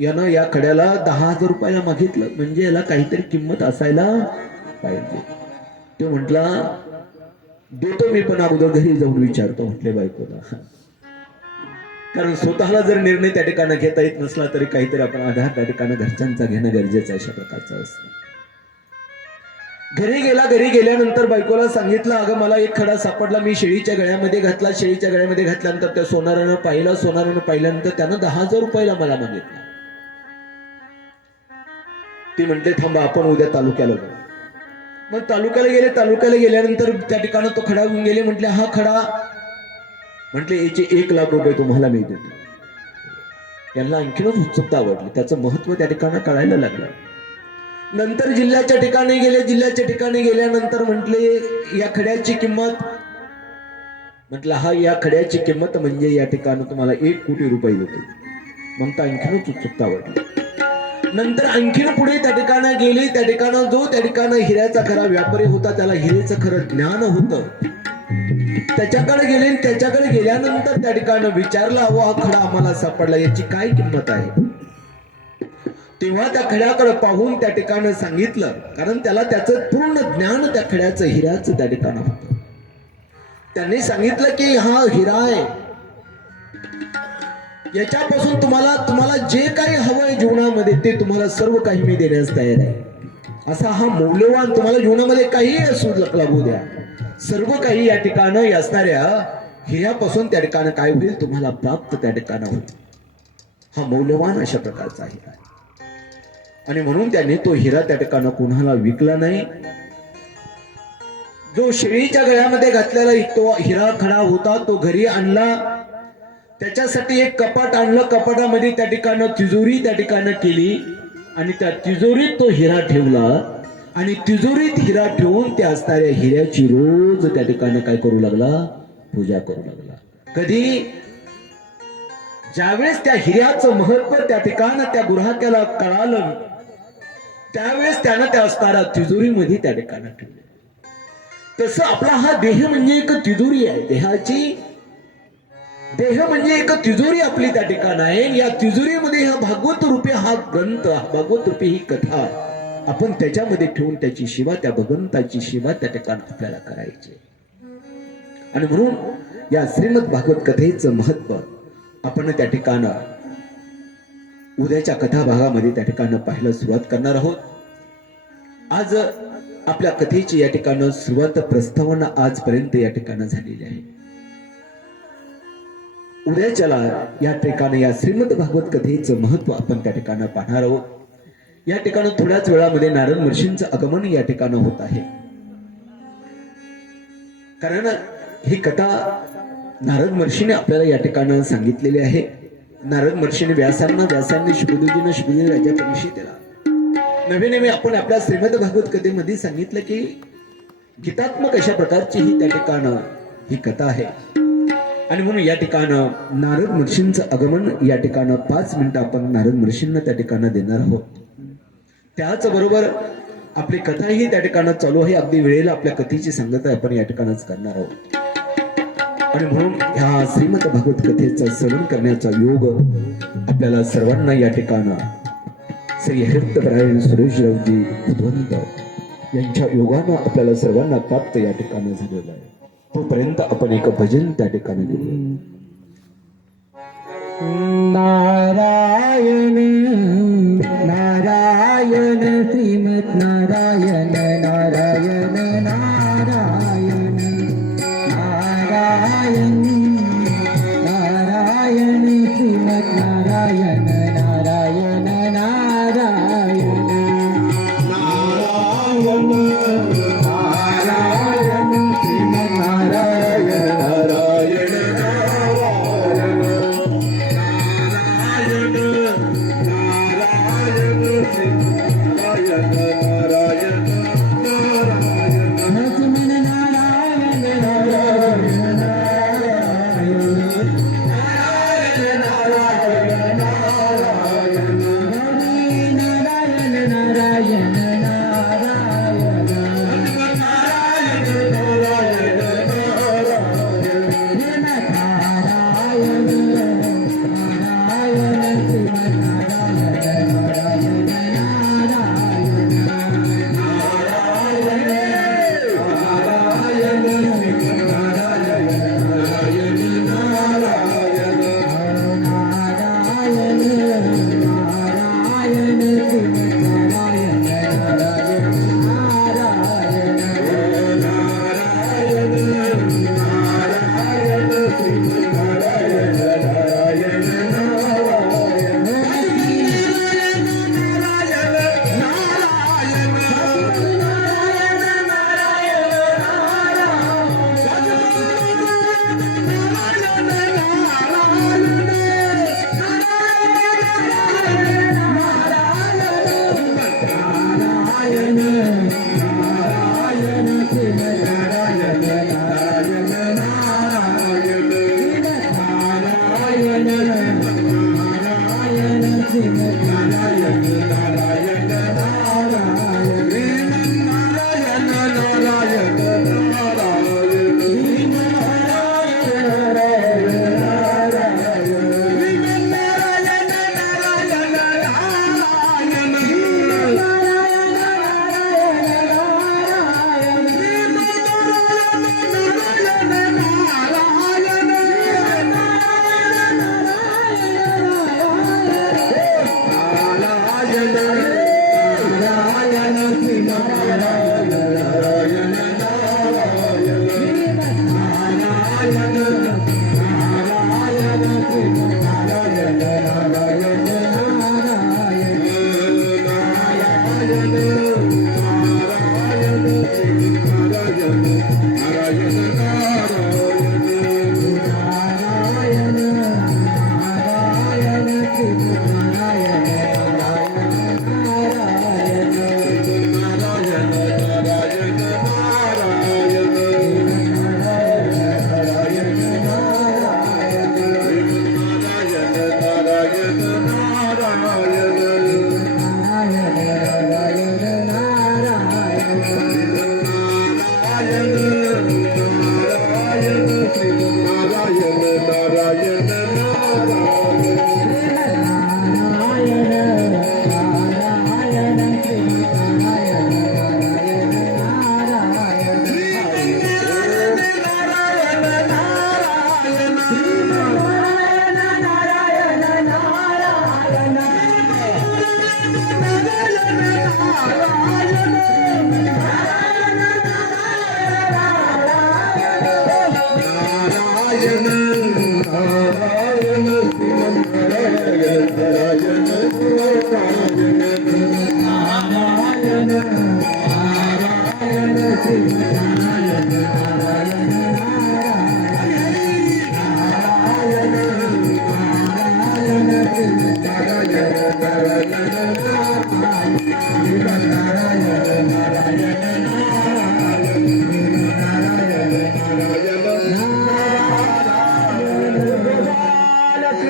यानं या खड्याला 10,000 रुपयाला मागितलं म्हणजे याला काहीतरी किंमत असायला पाहिजे. तो म्हटला देतो मी, पण अगोदर घरी जाऊन विचारतो म्हटले बायकोला. कारण स्वतःला जर निर्णय त्या ठिकाणी घेता येत नसला तरी काहीतरी आपण आधार त्या ठिकाणी घरच्यांचा घेणं गरजेचं अशा प्रकारचं असतं. घरी गेला. घरी गेल्यानंतर बायकोला सांगितलं, अगं मला एक खडा सापडला, मी शेळीच्या गळ्यामध्ये घातला. शेळीच्या गळ्यामध्ये घातल्यानंतर त्या सोनारानं पाहिलं. सोनारानं पाहिल्यानंतर त्यानं 10,000 रुपयाला मला मागितलं. ती म्हणते थांबा आपण उद्या तालुक्याला जाऊ. मग तालुक्याला गेले. तालुक्याला गेल्यानंतर त्या ठिकाणी तो खडा घेऊन गेले. म्हटले हा खडा, म्हटले याचे 1,00,000 रुपये तुम्हाला मी देतो. यांना आणखीनच उत्सुकता आवडली, त्याचं महत्व त्या ठिकाणी कळायला लागलं. नंतर जिल्ह्याच्या ठिकाणी गेले. जिल्ह्याच्या ठिकाणी गेल्यानंतर म्हटले या खड्याची किंमत, म्हटलं हा या खड्याची किंमत म्हणजे या ठिकाणी तुम्हाला 1 कोटी रुपये देतो. मग तर आणखीनच उत्सुकता वाटली. नंतर आणखीन पुढे त्या ठिकाणी गेले. त्या ठिकाणी जो त्या ठिकाणी हिऱ्याचा खरा व्यापारी होता, त्याला हिरेचं खरं ज्ञान होतं, त्याच्याकडे गेले. त्याच्याकडे गेल्यानंतर त्या ठिकाणी विचारला, अहो हा खडा आम्हाला सापडला, याची काय किंमत आहे? तेव्हा त्या खड्याकडे पाहून त्या ठिकाणी सांगितलं, कारण त्याला त्याचं पूर्ण ज्ञान त्या खड्याचं हिऱ्याचं त्या ठिकाणी होतं. त्यांनी सांगितलं की हा हिरा आहे, याच्यापासून तुम्हाला जे काही हवंय जीवनामध्ये ते तुम्हाला सर्व काही मी देण्यास तयार आहे. असा हा मौल्यवान, तुम्हाला जीवनामध्ये काही असू लागू द्या, सर्व काही या ठिकाणी असणाऱ्या हिऱ्यापासून त्या ठिकाणी काय होईल तुम्हाला प्राप्त त्या ठिकाणी होईल. हा मौल्यवान अशा प्रकारचा हिरा आहे. आणि म्हणून त्याने तो हिरा त्या ठिकाणी कोणाला विकला नाही. जो शेळीच्या गळ्यामध्ये घातलेला तो हिरा खडा होता, तो घरी आणला. त्याच्यासाठी एक कपाट आणलं. कपाटामध्ये त्या ठिकाणी तिजोरी त्या ठिकाणी केली आणि त्या तिजोरीत तो हिरा ठेवला. आणि तिजोरीत हिरा ठेवून त्या असणाऱ्या हिऱ्याची रोज त्या ठिकाणी काय करू लागला? पूजा करू लागला. कधी? ज्यावेळेस त्या हिऱ्याचं महत्व त्या ठिकाणी त्या ग्राहकाला कळालं, त्यावेळेस त्यानं त्या असणाऱ्या तिजोरीमध्ये त्या ठिकाणी ठेवले. तसं आपला हा देह म्हणजे एक तिजोरी आहे. देह म्हणजे एक तिजोरी आपली त्या ठिकाणी आहे. या तिजोरीमध्ये हा भागवत रूपी हा ग्रंथ, भागवत रूपी ही कथा आपण त्याच्यामध्ये ठेवून त्याची सेवा, त्या भगवंताची सेवा त्या ठिकाणी आपल्याला करायची. आणि म्हणून या श्रीमद भागवत कथेचं महत्व आपण त्या ठिकाणी उद्याच्या कथा भागामध्ये त्या ठिकाणी पाहायला सुरुवात करणार आहोत. आज आपल्या कथेची या ठिकाणी सुरुवात, प्रस्तावना आजपर्यंत या ठिकाणी झालेली आहे. उद्याच्याला या ठिकाणी या श्रीमद भागवत कथेचं महत्व आपण त्या ठिकाणी पाहणार आहोत. या ठिकाणी थोड्याच वेळामध्ये नारद महर्षींचं आगमन या ठिकाणी होत आहे. कारण ही कथा नारद महर्षीने आपल्याला या ठिकाणी सांगितलेली आहे. नारद महर्षीने व्यासांनी शुभदेवजीने शुभदेव राजा परीक्षितेला नवे आपण आपल्या श्रीमद भागवत कथेमध्ये सांगितलं की गीतात्मक अशा प्रकारची ही त्या ठिकाणी ही कथा आहे. आणि म्हणून या ठिकाणी नारद महर्षींचं आगमन या ठिकाणी 5 मिनिटं आपण नारद महर्षींना त्या ठिकाणी देणार आहोत. त्याच बरोबर आपली कथाही त्या ठिकाणी चालू आहे. अगदी वेळेला आपल्या कथेची सांगता आपण या ठिकाणच करणार आहोत. आणि म्हणून ह्या श्रीमद भागवत कथेचा श्रवण करण्याचा योग आपल्याला सर्वांना या ठिकाणी श्री हरिपरायण सुरेशरावजी बुधवंत यांच्या योगानं आपल्याला सर्वांना प्राप्त या ठिकाणी झालेला आहे. तोपर्यंत आपण एक भजन त्या ठिकाणी घेऊ. नारायण नारायण श्रीमद नारायण नारायण नारायण नारायण नारायण श्रीमद नारायण नारायण नारायण नारायण नारायण श्रीमद नारायण नारायण नारायण नारायण नारायण नारायण श्रीमन्नारायण नारायण नारायण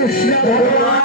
Krishna